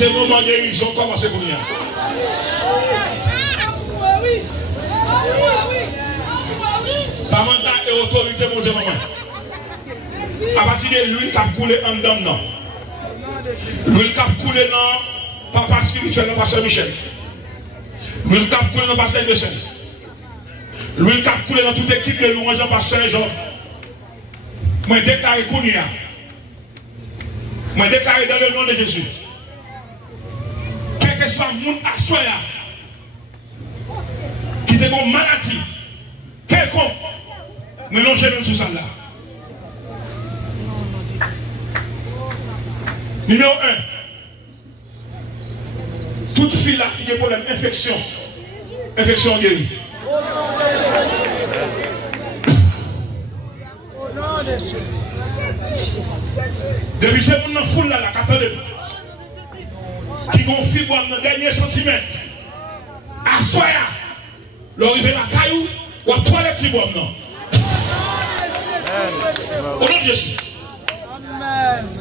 C'est le moment de guérison, commencez pour nous. Pas mandat et autorité, mon Dieu, maman. À partir de l'huile qui a coulé en dedans, non. L'huile qui a coulé dans papa spirituel, dans pasteur Michel. L'huile qui a coulé dans pasteur de Saint. L'huile qui a coulé dans toute équipe de louange dans pasteur Jean. Moi, déclaré Kounia. Moi, déclaré dans le nom de Jésus. Quel que soit le monde à soi, qui est une maladie, quelconque, mélangez même sous ça là. Numéro 1. Toute fille là qui a des problèmes d'infection, infection guérie. Depuis ce monde dans foule là, attendez. Qui vont fibre dans le dernier centimètre. À soya, l'arrivée à la caillou, ou à toilette fibre non. Au nom de Jésus.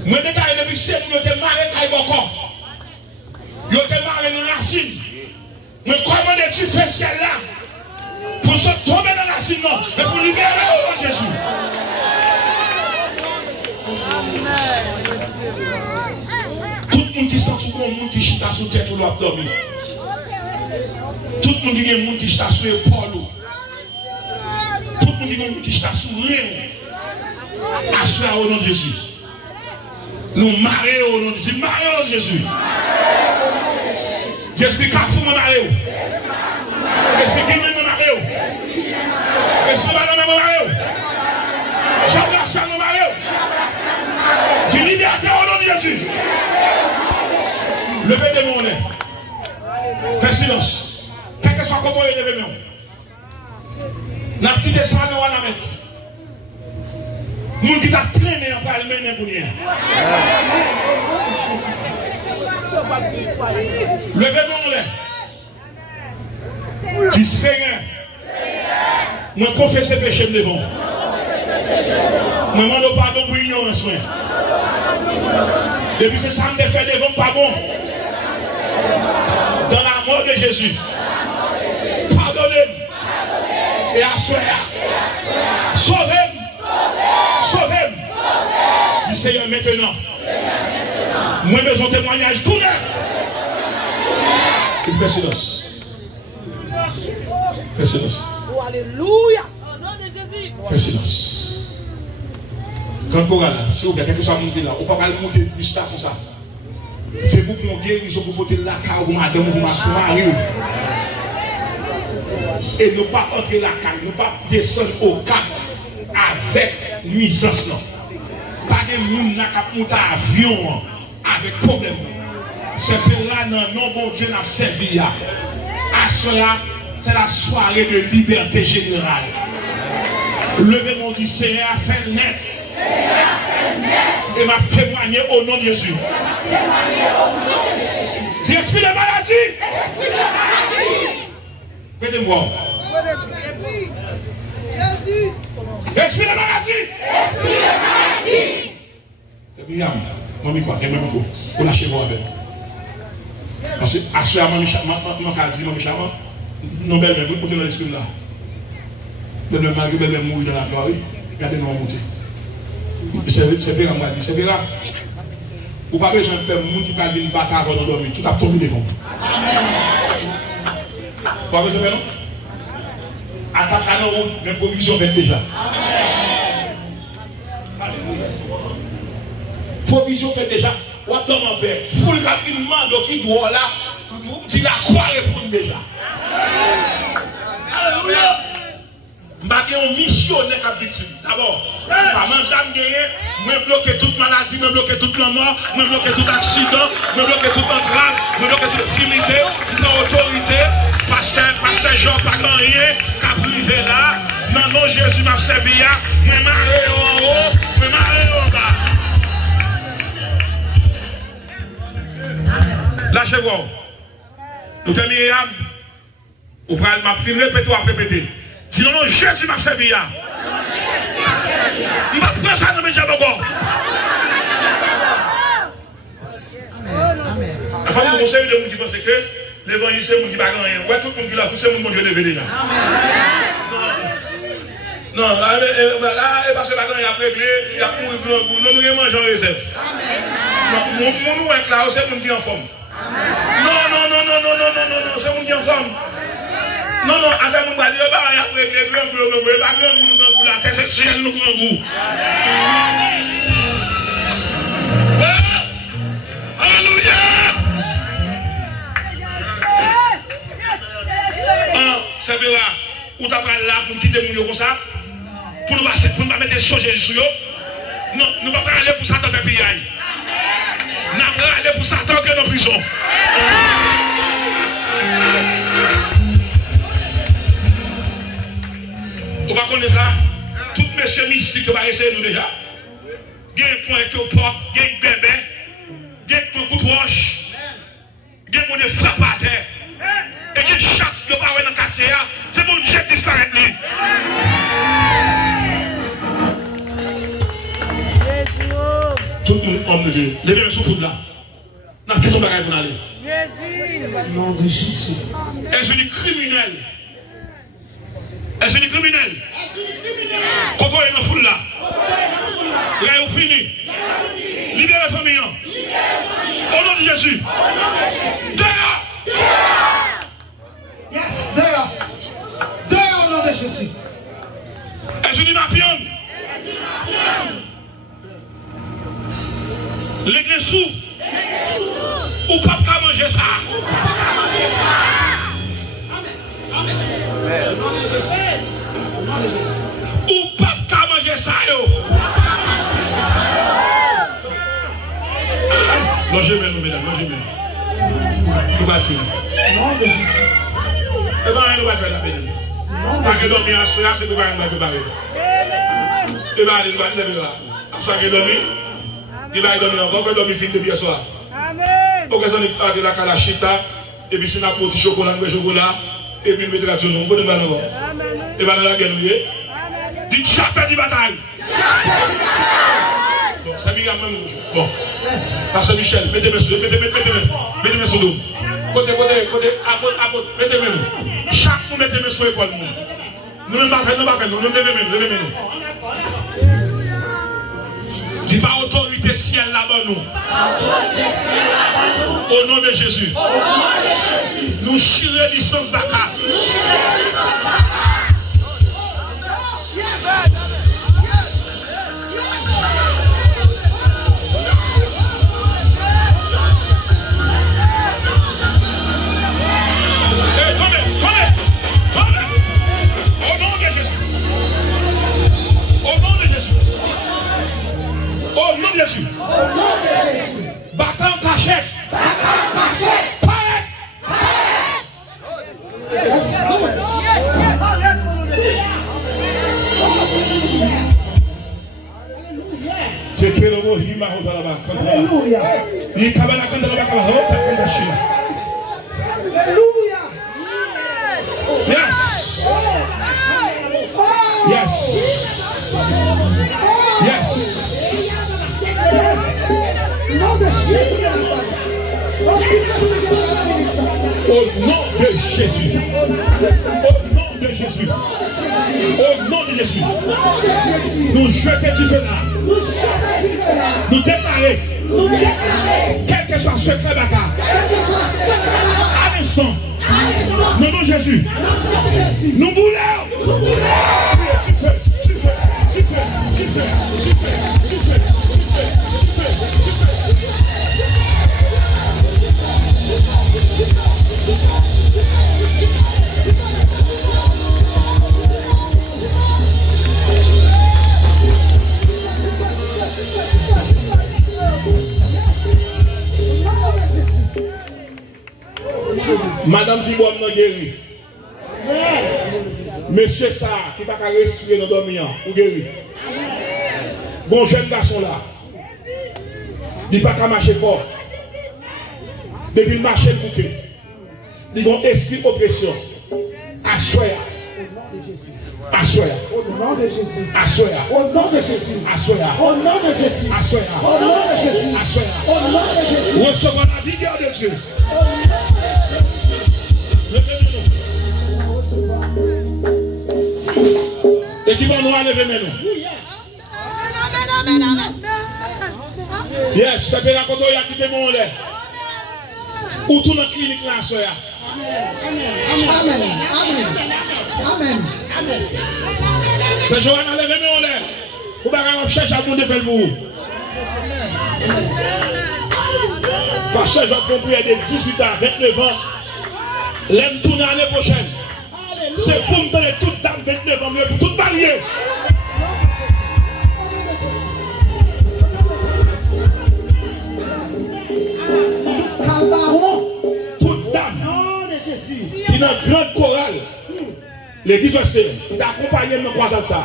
Moi, déclaré depuis ce monde, je suis marié à encore. Je suis marié dans la racine. Mais comment tu fais ce là pour se tomber dans la racine, non, mais pour libérer au nom de Jésus. Tout le monde qui sent sous le monde qui chita sous tête ou l'abdomen. Tout le monde qui est monde qui chita sous l'épaule. Tout le monde qui chita sous rien. Assois au nom de Jésus. Nous marions au nom de Jésus. Marions au nom de Jésus. J'explique à vous mon mariage. Expliquez-moi mon mariage. Expliquez-moi mon mariage. J'embrasse mon mariage. J'ai liberté au nom de Jésus. Levez des mains. Fais silence. Quel que soit comment il levez les mains. N'a pas quitté ça, nous allons mettre. Nous qui t'a traîné en parle mener pour rien. Levez les mains. Dis Seigneur. Moi confesse le péché devant. Moi demande pardon pour l'ignorance. Depuis que ça me fait devant pas bon. Dans la mort de Jésus. Pardonnez-moi. Et assoyez. Sauvez-moi. Sauvez-moi. Dis Seigneur maintenant. Moi besoin de témoignage tout neuf. Fais silence. Fais silence. Alléluia. Au nom de Jésus. Fais silence. Quand vous regardez, si vous avez quelque chose à monter là, on ne peut pas monter plus staff ou ça. C'est pour qu'on guérisse, pour monter la carte ou madame ou ma mari. Et ne pas entrer la carte, ne pas descendre au cap avec nuisance. Pas de monde qui monte à avion avec problème. C'est là, non, bon Dieu n'a servi. À cela, c'est la soirée de liberté générale. Levez mon dit Seigneur, fait net. Et m'a témoigné au nom de Jésus. Dis esprit de maladie. Mettez-moi. Esprit de maladie. C'est bien. Mon micro, il y a même beaucoup. Vous lâchez-moi avec. Parce que, à ce moment-là, non, belle, vous écoutez dans l'esprit là. Belle, malgré belle, mourir dans la gloire, regardez-nous monter. C'est bien, on m'a dit, c'est bien. Vous n'avez pas besoin de faire un monde qui parle d'une bataille avant de dormir, tout a tombé devant. Vous avez besoin de faire non? Attaque à nous, l'improvision fait déjà. Provision fait déjà. Ou attends mon père, pour le rapidement, donc il doit là, tu la croix répondre déjà. Alléluia. Je suis un missionnaire qui victime. D'abord, madame gagné, je bloquer toute maladie, je bloquer toute la mort, je bloquer tout accident, je bloquer toute grave, je bloquer toute infirmité, toute autorité. Pasteur Jean, pas rien, qui a privé là. Non, non, Jésus m'a servi là. Je suis marié en haut, je suis marié en bas. Lâchez-vous. Nous tenons vous prenez ma fille, répétez ou répétez. Si non, Jésus m'a servi là. Je vais prendre ça dans mes dialogues. conseil de monde qui pense que l'évangile c'est monde qui pas rien. Ouais, tout le monde qui là, tout c'est monde Dieu levé déjà. Non, là, parce que la il a réglé, il a pour grand goût. Non, nous mangeons en réserve. Mon nous est là, c'est monde qui en forme. Non, c'est monde qui en forme. Non, avec mon bali, il a réglé grand goût, pas grand goût, nous grand goût, la terre c'est ciel, nous grand goût. Alléluia. Ça veut dire, où tu as là pour quitter mon comme ça, pour ne pas mettre des choses sur eux. Non, nous ne pouvons pas aller pour Satan faire piller. Nous ne pouvons pas aller pour Satan que dans la prison. Vous ne connaissez ça? Tout monsieur mystique qui va essayer nous déjà. Il y a un point qui est au port, il y a un bébé, il y a un coup de roche, il y a un frappe à terre. Et que chaque ne pas dans le quartier, c'est bon, je disparaître. Tout le monde, homme de Dieu, levez sous foot là. N'a pas besoin de bagaille pour aller. Nom de Jésus. Est-ce une criminel? Est-ce une criminel? Quand on est dans la foule là, là est fini. Libérez la famille. Au nom de Jésus. Dehors! Yes, dehors. Dehors au nom de Jésus. Est-ce une mapion? L'église s'ouvre. Ou pas qu'à manger ça. Ou pas qu'à manger ça, yo. Logez-moi, mesdames, logez-moi. Nous va finir. Nom de Jésus. Eh bien, nous va faire la peine. Parce que dormir à soi, c'est que nous va préparer. Eh bien, nous va dire ça. Soit que dormir, il va dormir encore, que dormir fin de bien soir. Amen. Ok, ça n'est pas de la calachita, et puis c'est un petit chocolat, et puis mettre la tune, on peut nous voir. Et bien, nous la gueule, dites chaque di bataille. Ça vient même. Bon. Pasteur Michel, mettez-moi sur dos. Côté, mettez-moi. Chaque fois, mettez-moi sur l'épaule. Nous ne pas faire, nous levez-moi. Dis pas autorité ciel là-bas nous. Au nom de Jésus. Nous chirons licence Dakar. Au nom de Jésus. Battant cachette. Paré. C'est que le mot hima au là-bas. Alléluia. Il cabana quand là-bas quand la Chine. Alléluia. Yes. Yes. Yes. Nom de Jésus. Au nom de Jésus. Au nom de Jésus. Au nom de Jésus. Nous jetons du feu là. Nous déclarer. Quel que soit secret bâtard. À l'instant. Nom de Jésus. Nous voulons. Tu fais. Madame Ziboam n'a guéri. Monsieur ça, qui n'a pas respirer dans le dormir, ou guéri. Bon jeune garçon là, il n'a pas marcher fort. Depuis le marché de bouquet, il a un esprit d'oppression. À soi. Assoya. Au nom de Jésus. Assoya. Au nom de Jésus. Assoya. Au nom de Jésus. Assoya. Au nom de Jésus. Assoya. Au nom de Jésus. Recevons la vigueur de Dieu. Et qui va nous enlever maintenant? Yes, peuple la koto ya quitté mon lait. Ou tout dans clinique là, soya. Amen. Amen. Amen. C'est Joanne enlevé mon lait. Vous pouvez chercher à vous de faire pour vous. Parce que j'ai compris de 18 à 29 ans. L'aime tourner l'année prochaine. C'est pour me donner toute dame 29 ans, pour toute mariée. Toute dame qui est dans une grande chorale, l'église Western, qui t'a accompagné dans le croisade ça.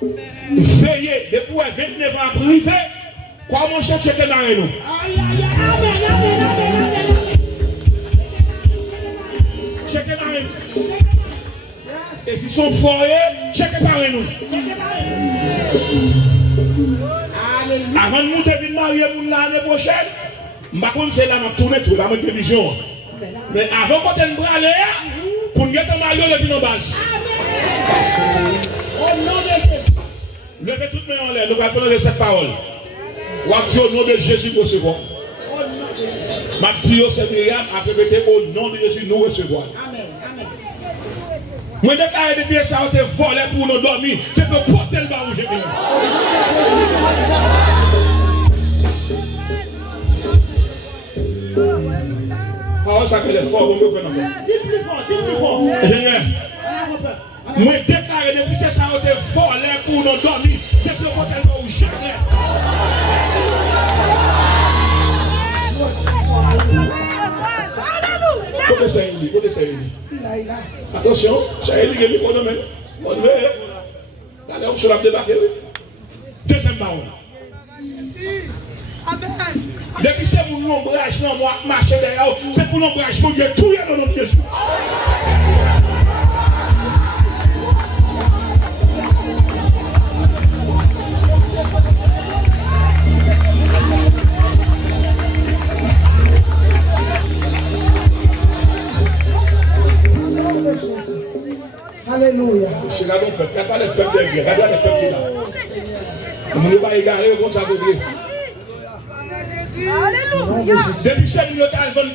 Veillez, depuis 29 ans privé, comment chercher que dans nous? Checkez dans nous. Et si sont foyés, checkez dans nous. Avant de nous venir marier l'année prochaine, je ne sais pas si c'est là que je tourne tout, la même télévision. Mais avant qu'on ait bralé, pour nous être mariés, le vin en base. Levez toutes mes mains en l'air, nous allons prendre cette parole. Ou dire au nom de Jésus, nous recevons. Ma dit c'est Myriam, a répété au nom de Jésus, nous recevons. Moi, déclaré depuis ça, on s'est volé pour nous dormir. C'est pour porter le bas où j'ai venu. Parole ça que les forts, vous me connaissez. C'est plus fort, c'est plus fort. Ingénieur. Moi, déclaré depuis ça, on s'est volé pour nous dormir. C'est pour porter le bas où j'ai venu. Côté Saint-Élie, côté Saint-Élie. Attention, Saint-Élie, il est mis qu'on nomme. On veut. Allez, on se l'a débarqué. Deuxième parole. Depuis que c'est pour l'ombrage, non, moi, marcher derrière, c'est pour l'ombrage, pour Dieu, tout est dans notre Jésus. Alléluia. C'est là donc, il n'y a pas de peuple derrière, regardez les peuples là. On ne peut pas égarer comme ça. Alléluia. Depuis que c'est nous qui avons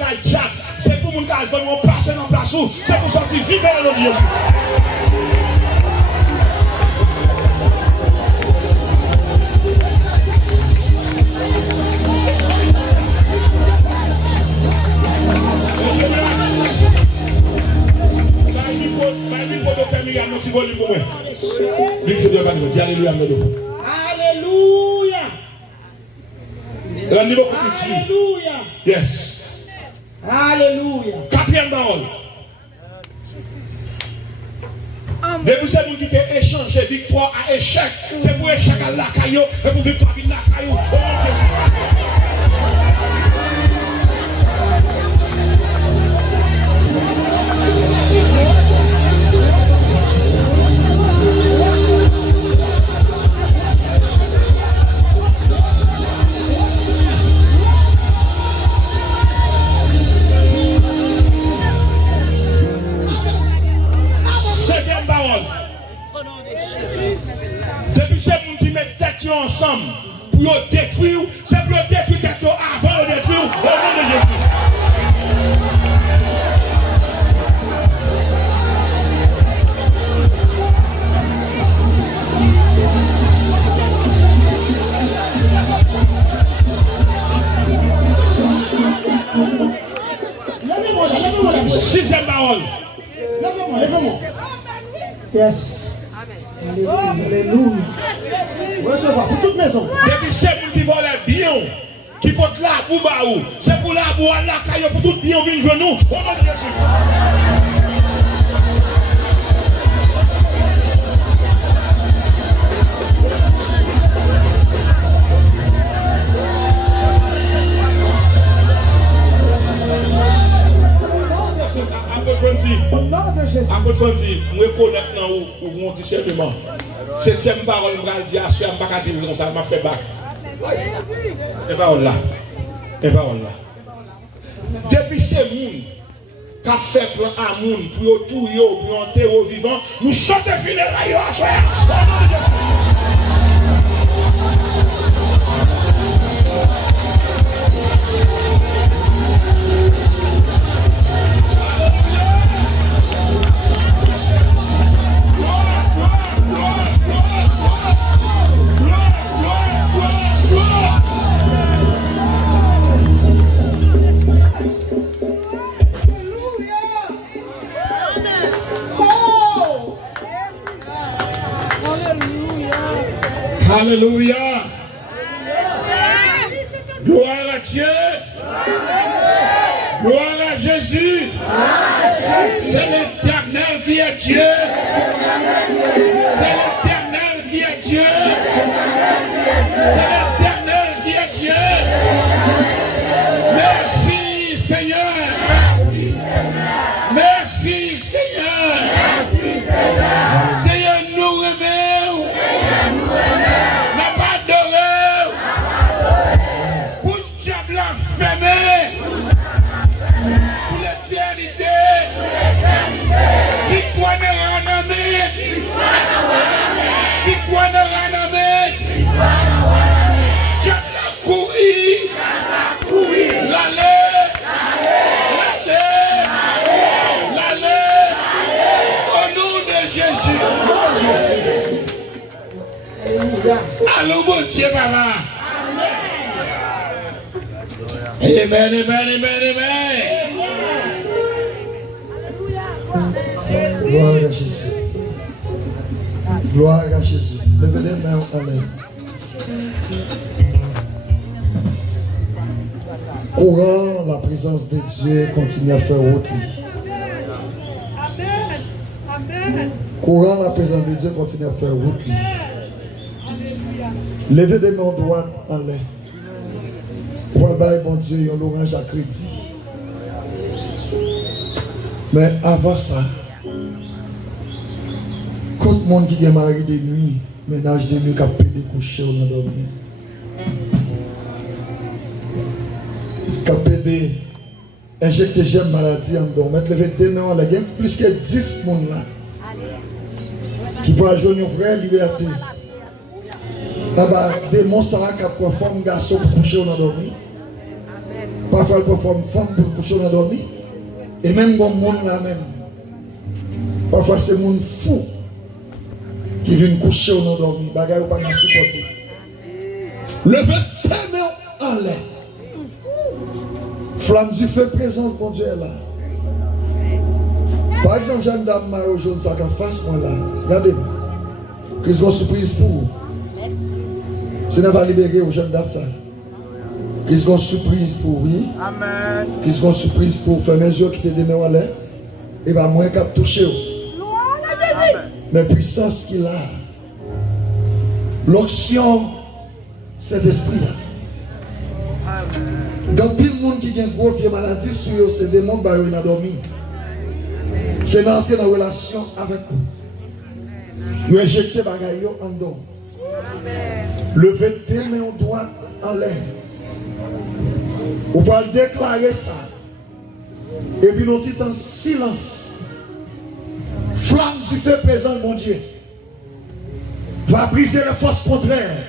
c'est pour nous qui avons passé dans la place où, c'est pour sortir vivre dans notre Jésus. Alléluia. Alléluia. Yes. Alléluia. Quatrième parole. Depuis que nous qui échangé victoire à échec, c'est pour échec à la caillou et pour victoire à la caillou. Ensemble pour détruire, c'est pour détruire quelque chose avant de détruire au nom de Jésus. Sixième parole. Yes. Alléluia. Recevoir pour toute maison. Depuis c'est pour qui vole bien, qui porte la boue baou, c'est pour la boue à la caillou pour tout bien venir jouer nous. Au nom de Jésus. Au nom de Jésus. contre, dit, je reconnais où mon discernement. Septième parole, je vais dire, je ne vais pas dire comme ça, je m'a fait bac. Et parole là. Et parole là. Depuis ces monde qui a fait plan à monde pour tout, pour enterrer au vivant, nous sommes funérailles à faire. Alléluia. Gloire à Dieu. Gloire à Jésus. C'est l'Éternel qui est Dieu. C'est l'Éternel qui est Dieu. C'est l'Éternel qui est Dieu. Merci Seigneur. Merci Seigneur. Seigneur, nous remercions. N'a pas adoré. Bouche diable fermée. Pour l'éternité. Victoire de renommée. Victoire de renommée. Diable a couru. L'aller. Au nom de Jésus. Allô, mon Dieu, papa. Amen, amen, amen, amen. Gloire à Jésus. Gloire à Jésus. Levez les mains. Amen. Courant, la présence de Dieu continue à faire route. Courant, la présence de Dieu continue à faire route. Levez des mains droites en l'air. Voilà, bon Dieu, il y a l'orange à crédit. Mais avant ça, quand le monde qui est marié de nuit, ménage de nuit qui a pédé coucher ou n'a dormi. Qui a pédé injecté gemme maladie en dedans. Mettre levé des mains en l'air. Il y a plus que 10 personnes là qui vont jouer une vraie liberté. Des monstres qui ont forme garçon pour coucher ou n'a dormi. Parfois, ils forme femme pour coucher ou n'a dormi. Et même dans le monde là même. Parfois, c'est un monde fou qui vient coucher ou n'a dormi. Bagaille ou pas n'a supporté. Levez tes mains en l'air. Flamme du feu, présence pour Dieu est là. Par exemple, j'ai une dame mariée aujourd'hui, ça qu'en face, moi là. Regardez-moi. Qu'est-ce qu'on surprise pour vous? Ce n'est pas libéré aux jeunes dames ça. Qu'est-ce qu'on surprise pour oui? Amen. Qu'est-ce qu'on surprise pour faire mes yeux qui te démènent en l'air? Et bien, moi, qui a touché. Mais puissance qu'il a. L'onction, cet esprit-là. Dans pile monde qui a une grosse maladie sur eux, c'est des mondes qui ont dormi. C'est d'entrer dans relation avec eux. Ils ont injecté les bagailles en dedans. Levez tes mains droites en l'air. On va déclarer ça. Et puis nous disons en silence. Flamme du feu présent, mon Dieu. Va briser les forces contraires.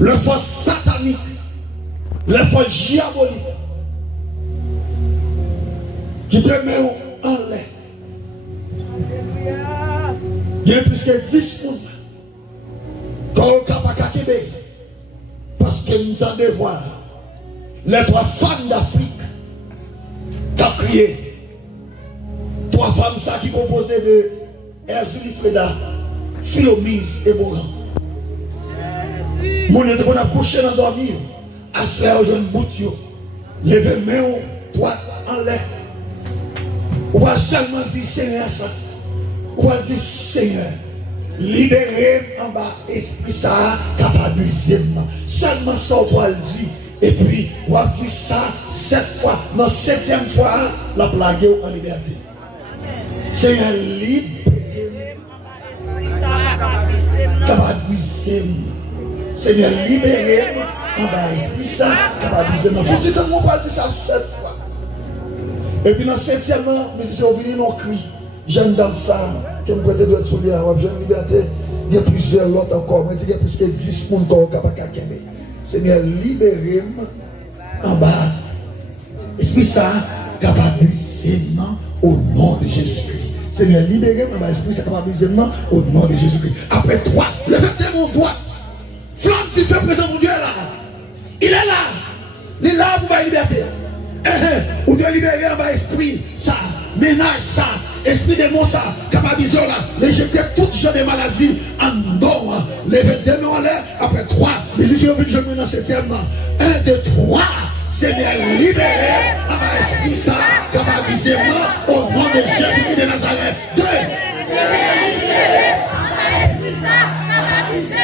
Les forces sataniques. Les forces diaboliques. Qui te mettent en l'air. Il y a plus que 10 personnes. Quand on n'a pas qu'à Québec. Parce que nous entendons voir les 3 femmes d'Afrique qui ont crié. 3 femmes ça qui composaient de Erzuli Freda, Philomise et Boran. Mon était qu'on a couché dans dormir. À ce faire, je ne boute. Levez main droite en l'air. On va seulement dire Seigneur ça. On va dire Seigneur. Libérez en bas esprit ça capable d'user. Seulement ça on va le dire. Et puis on va dire ça 7 fois. Dans 7e fois la plague en liberté. Seigneur, libérez. Capable de briser. Seigneur, libérez. En bas, esprit ça, capable de briser. Faut dire que mon pas dit ça 7 fois. Et puis dans le 7e, mais si on vient dans cri, jeune dame ça, qui me prête de être soulier, jeune liberté, il y a plusieurs autres encore, il y a plus que 10 personnes encore capables de gagner. Seigneur, libérez-moi en bas. Esprit ça, capable de briser au nom de Jésus-Christ. Seigneur, libérez-moi en bas. Esprit ça, capable de briser au nom de Jésus-Christ. Après toi, levez mon doigt. Flamme, si tu es présent, mon Dieu est là. Il est là. Il est là pour ma liberté. Ou de libérer en bas esprit, ça, ménage ça, esprit de démon ça, capable de là, l'éjecter toutes genre de maladies en dehors, lever des mains en l'air, après 3, les ici, je me dans 7e, 1, 2, 3, Seigneur, libéré en bas esprit ça, capable de au nom de Jésus de Nazareth. 2, Seigneur, libéré en bas esprit ça, capable de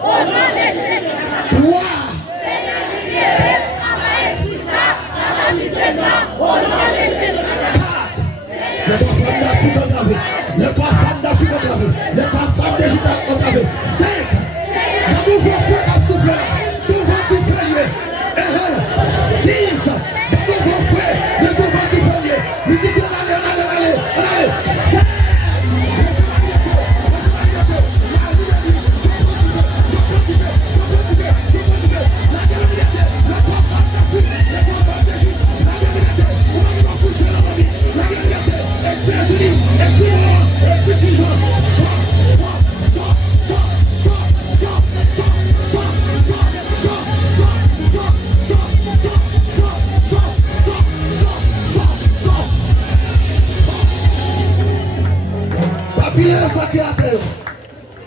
au nom de Jésus. 3, Seigneur, libéré en bas esprit ça, au nom de Jésus. les 3 femmes d'Afrique entravées, les 3 femmes d'Afrique entravées, les 3 femmes d'Égypte entravées. 5, la nouveau feu qui souffle souvent du ferrier. 6, la nouveau feu, le souvent du ferrier. Musiciens, allez. 7,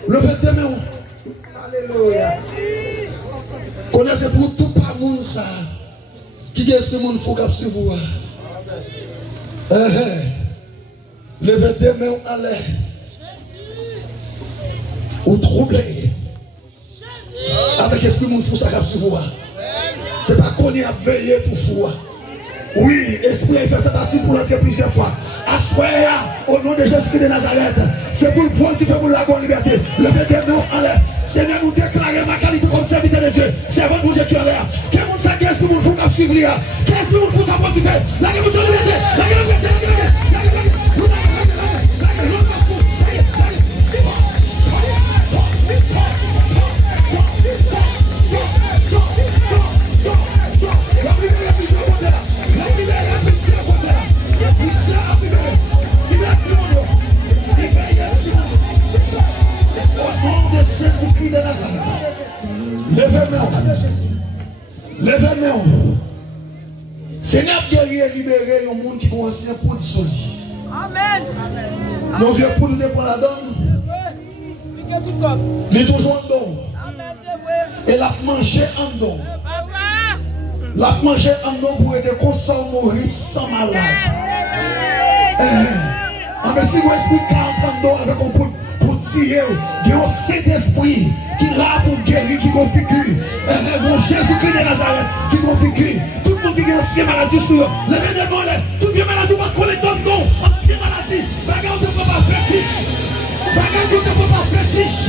levez tes mains. Alléluia. Connaissez pour tout pas monde ça. Qui est-ce que mon faut cap sur vous? Levez tes mains en l'air. Ou troublé. Avec est-ce que mon faut ça cap sur vous? C'est pas qu'on y a veillé pour vous. Oui, esprit est fait tentative pour l'entrer plusieurs fois. Assoyez au nom de Jésus de Nazareth. C'est pour le point qui fait pour la bonne liberté. Levez tes mains en l'air. Seigneur, nous déclarer ma qualité comme serviteur de Dieu. Servant pour Dieu qui est en l'air. Quel monde ça, qu'est-ce que vous faut qu'à suivre? Qu'est-ce que vous faut savoir du fait? La guerre de liberté. La guerre de liberté. Levez-moi. Seigneur guerrier libéré un monde qui est ancien pour du solide. Amen. Nos vieux pour nous dépendre la donne. Il est toujours en don. Et l'a mangé en don. L'a mangé en don pour être constant mourir sans malade. Mais si vous expliquez en don avec un pot pour tirer, il y a un Saint-Esprit qui est là pour guérir, qui configure. Mon Jésus-Christ de Nazareth qui configure. Tout le monde qui a une ancienne maladie sur eux. Les bénévoles, toutes les maladies vont coller dans le don. Ancienne maladie. Bagarre de papa fétiche. Bagarre de papa fétiche.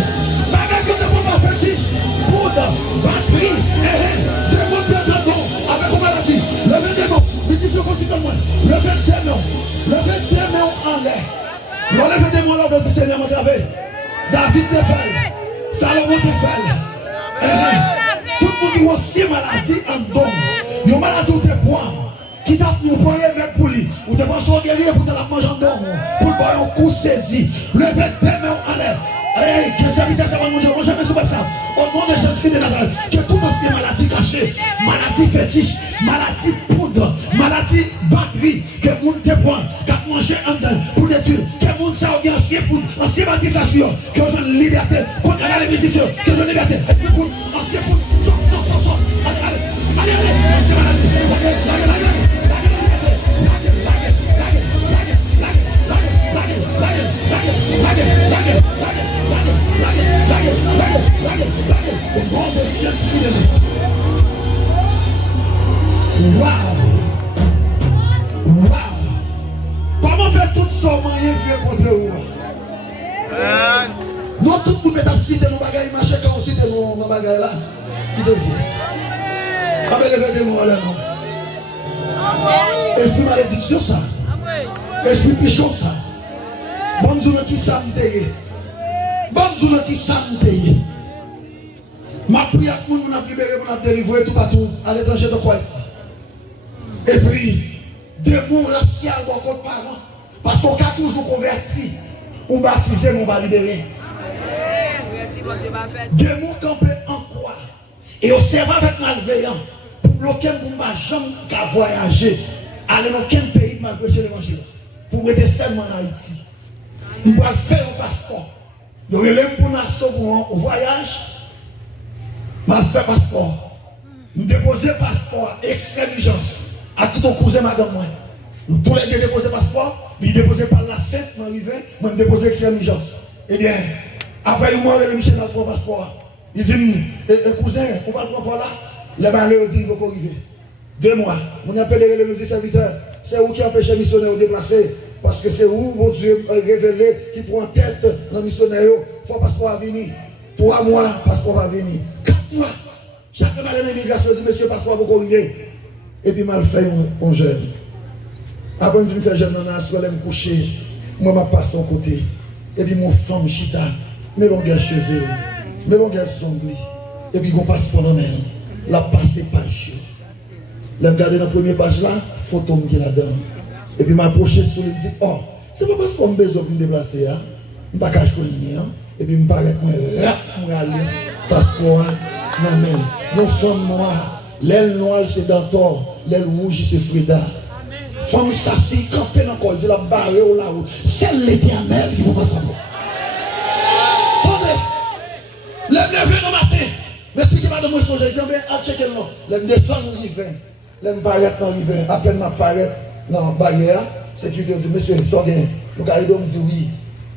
Bagarre de papa fétiche. Poudre, batterie, démon de don avec une maladie. Levez des mains. Ici, je continue moi. Levez des mains. Levez des mains en l'air. Levez des mains lors de Seigneur, mon David. David te fait. Salomon te fait. Tout le monde qui a aussi maladie en don. Une maladie où tu bois. Qui t'a nous boyer avec pour lui. Ou tu penses au guerrier pour te la manger en don. Pour boire un coup saisi. Levez tes mains en l'air. Que ça vite ça va manger. On jamais sur ça. Au nom de Jésus-Christ de Nazareth. Que toute ancienne maladie cachée. Maladie fétiche. Maladie poudre. Maladie batterie. Que le monde te prend. Qu'à manger en don. Pour détruire. Que le monde ça a ancien poudre. Ancien maladisation. Que je liberté. Contre la musiciens. Que je liberté. Ancien poudre. Ancien poudre. Sors. Allez. Ancien maladie. Wow. Comment faire tout ça moyen vieux là, il devient. Avec les démons là, non. Esprit malédiction, ça. Esprit pichon, ça. Bon Dieu qui s'amène. Bon Dieu qui s'amène. Ma prière pour nous, a libéré, nous a délivré tout partout à l'étranger de quoi ça. Et puis, démons racial, contre parents. Parce qu'on a toujours converti ou baptisé, on va libérer. Démons campés en croix. Et observe avec malveillant. Pour bloquer pour ma jambe qui voyager. Aller dans quel pays pour prêcher l'évangile. Pour être seulement en Haïti. On va faire un passeport. Donc, il est pour nation pour un voyage. Je vais faire passeport. Je déposer passeport, extravagance. À tout ton cousin, madame, moi. Nous tous les deux déposer passeport. Il déposé par la Sainte, je arrivé, je déposé extravagance. Eh bien, après, moi, je Michel dans le passeport. Il dit, cousin, on va le prendre là. Les malheurs disent, il faut arriver. 2 mois. On appelle les serviteurs. C'est vous qui empêchez les missionnaires de déplacer. Parce que c'est vous, mon Dieu, révélé, qui prend tête dans les missionnaires. Il faut passeport à venir. 3 mois, passeport va venir. 4 mois. Chaque malade d'immigration dit, monsieur, passeport va arriver. Et puis, mal fait, on jeune. Après, je me fais jeune, je vais me coucher. Moi, je passe son côté. Et puis, mon femme, chita, mes longues cheveux, mes longues ongles. Et puis, mon passeport dans elle. La passe page. Je regarde dans la première page là, photo qui est là-dedans. Et puis, je m'approche sur les dit, oh, c'est pas parce qu'on a besoin de me déplacer. Je ne vais pas cacher rien. Et puis, je me paraît que je vais aller. Passeport, non, mais, nos femmes noires, l'aile noire, c'est d'Antor, l'aile rouge, c'est Frida. Femme s'assit, camper dans le corps, dit la barre ou là-haut. C'est l'éternel qui ne va pas savoir. Attendez, lève-le dans le matin. M'expliquez-moi de moi, je dis, mais à checker le nom. Lève descendre au rivet. Lève paraître dans le rivet. À peine m'apparaître dans la barrière, sécurité dit, monsieur, sortez. Donc, il me dit oui.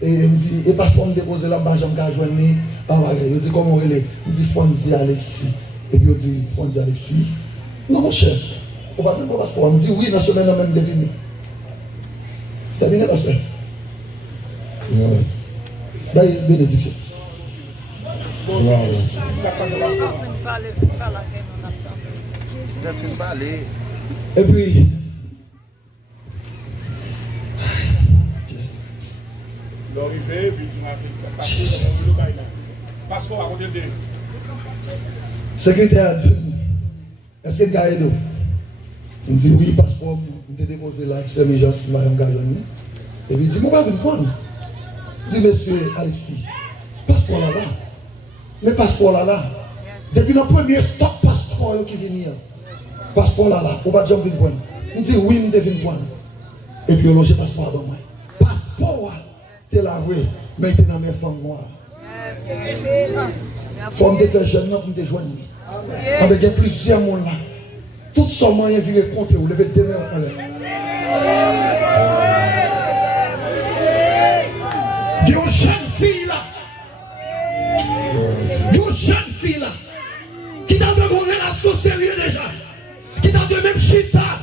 Et il me dit, et parce qu'on me dépose là-bas, j'en ai joigné en barrière. Il dit, comment on est? Il me dit, Fondi Alexis. Et puis, il dit, Fondi Alexis. Non, mon chef. On va faire parce qu'on me dit oui, dans ce semaine, on même deviner. Terminé, parce que. Bénédiction. Et puis. L'arrivée, puis tu m'as fait passeport à côté de. Secrétaire dit, est-ce que Gaëdo? Il me dit oui, passeport, je t'ai déposé là, c'est mes gens, Mme Gailloni. Et puis il dit, mon père, vous me prenez. Il dit, monsieur Alexis, passeport là-là. Mais passeport là-là. Depuis le premier stop, passeport qui vient. Passeport là-là, on va jamais venir prendre. Il me dit, oui, je vais prendre. Et puis on loge passeport dans moi. Passeport, c'est la vraie, mais il était dans mes femmes noires. Femme de jeune, non, pour te joindre. Avec plusieurs monde là. Tout son moyen viré contre vous, levez deux mains en l'air. Il y a une jeune fille là. Il y a une jeune fille là. Qui n'a pas de relation sérieuse déjà. Qui n'a de même chita,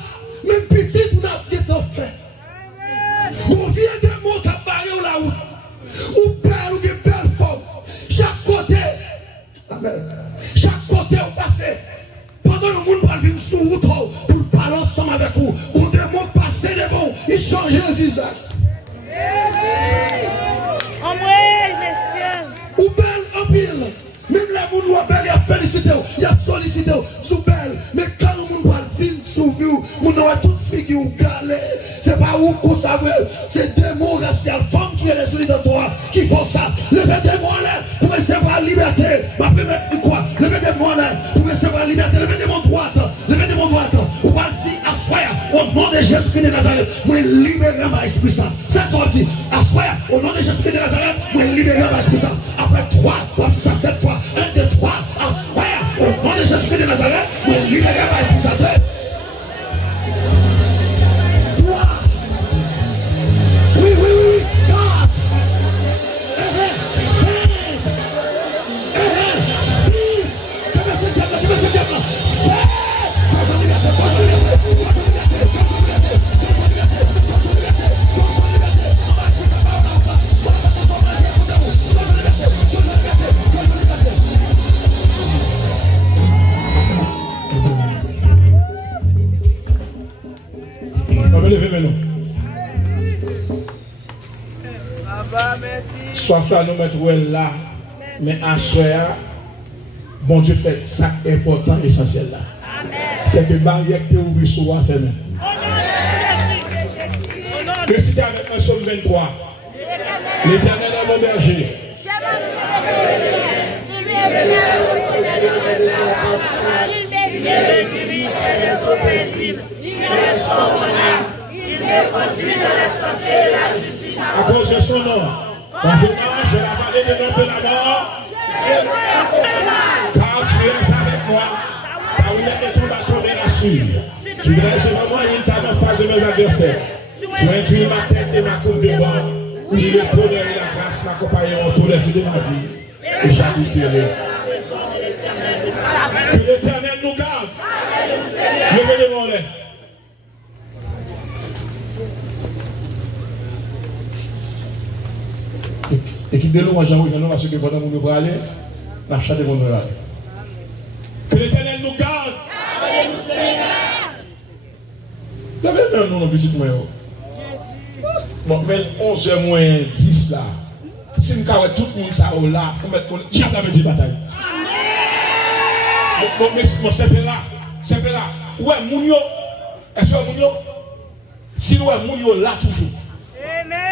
même petite, vous n'avez pas fait. Vous venez de monter à barrer là où. Ou belle ou de belle forme. Chaque côté. Amen. Chaque côté au passé. Pendant le monde va venir sur vous pour parler ensemble avec vous. Ou des mots passés de bon. Il change le visage. En vrai, messieurs. Ou belle en pile. Même les gens qui belle, il a félicité, il a sollicité. Sous belle. Mais quand le monde va venir sur vous, on aura toute figure galère. C'est pas où qu'on savait. C'est des mots raciales. Femmes qui est les dans toi qui font ça. Levez des mots là pour recevoir la liberté. Ma première quoi? Levez des mots là pour recevoir la liberté. Levez des mots droites. Levez des mots droites. On va dire assoya au nom de Jésus-Christ de Nazareth. Moi libérer ma esprit ça. C'est sorti. Assoya au nom de Jésus-Christ de Nazareth. Moi libérer ma esprit ça. Après 3, on va dire ça 7 fois. 1, 2, 3. Assoya au nom de Jésus-Christ de Nazareth. Moi libérer ma esprit ça. Oui, oui, oui, oui. 4. 6. Soif là, nous mettons là. Mais en soir, bon Dieu fait ça important, essentiel là. C'est que barrière qui est ouverte soit fermée. Récitez avec moi Somme 23. L'Éternel est mon berger. À cause de son nom, quand je mange la vallée de l'ombre de la mort, car tu es avec moi, car il est tout va tomber là-dessus. Tu dresses devant moi une table en face de mes adversaires. Tu intuis ma tête et ma coupe de bord. Oui, le bonheur et la grâce m'accompagneront tous les jours de ma vie. Et j'habiterai. Que l'Éternel nous garde. Levez-le-moi. Équipe de l'eau, moi j'envoie nous parce que pendant que nous allons aller, la chatte de mon oral. Que l'Éternel nous garde. Levez-le nous, visite moi. Bon, mais 11h moins 10 là. Si nous avons tout le monde ça là, on va mettre jamais de bataille. Bon, mais c'est là. C'est là. Ouais, Mounio. Est-ce que Mounio? Si nous avons Mounio là toujours.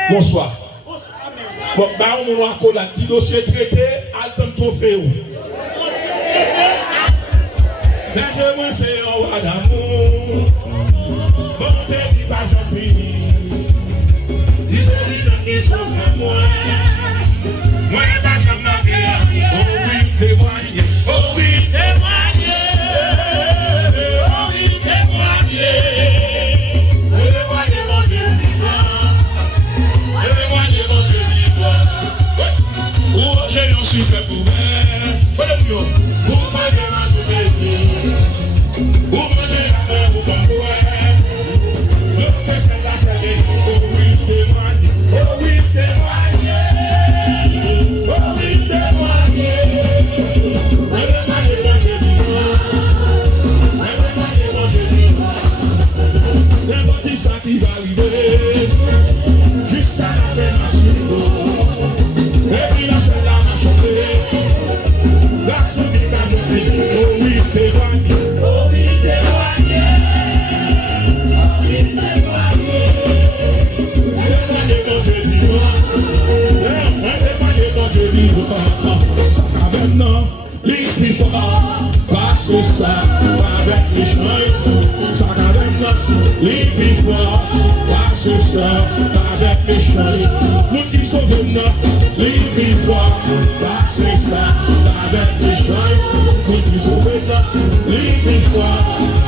Bonsoir. Bon, bah, on va encore la petit dossier traité, attends ton fait. Mais je me sais en roi d'amour. Bon, t'es dit pas j'en finis. Si c'est lui qui sauve moi, moi, pas jamais rien. Oh oui, témoigner. Oh oui, témoigner. Oh oui, témoigner. Témoigner mon Dieu vivant. Témoigner mon Dieu vivant. Oh, j'ai un super pouvoir. Vous m'avez ma toute vie. Vous mangez la main, vous comprenez. Le fait c'est la salée. Oh oui, témoigner. Oh oui, témoigner. Oh oui, témoigner. Témoigner mon Dieu vivant. Témoigner mon Dieu vivant. N'importe ça qui va arriver. Jusqu'à la fin de la suite. Et puis là c'est là ma chantée. La suite est à mon vie. Oh oui, témoigner. Oh oui, témoigner. Oh oui, témoigner. Témoigner mon Dieu vivant. Témoigner mon Dieu vivant. Ça va maintenant, les plus forts. Parce que ça va avec les chemins. Ça va maintenant, les plus forts. Parce que ça va avec les chemins. Nous qui sommes maintenant, les plus forts. Parce que ça va avec les chemins. Nous qui sommes maintenant, les plus forts.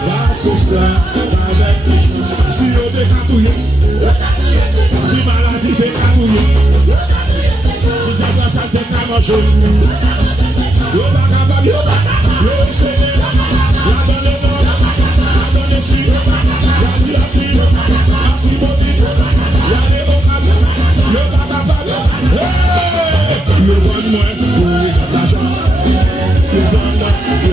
Parce que ça va avec les chemins. Si on décatouille, si maladie décatouille, si décatouille, décatouille, yo bagabab, yo seigneur, la donne le nom, la donne le si, la diative, l'antibody, la révocable, yo bagabab, le bon moins, oui, l'argent, le bon moins, oui,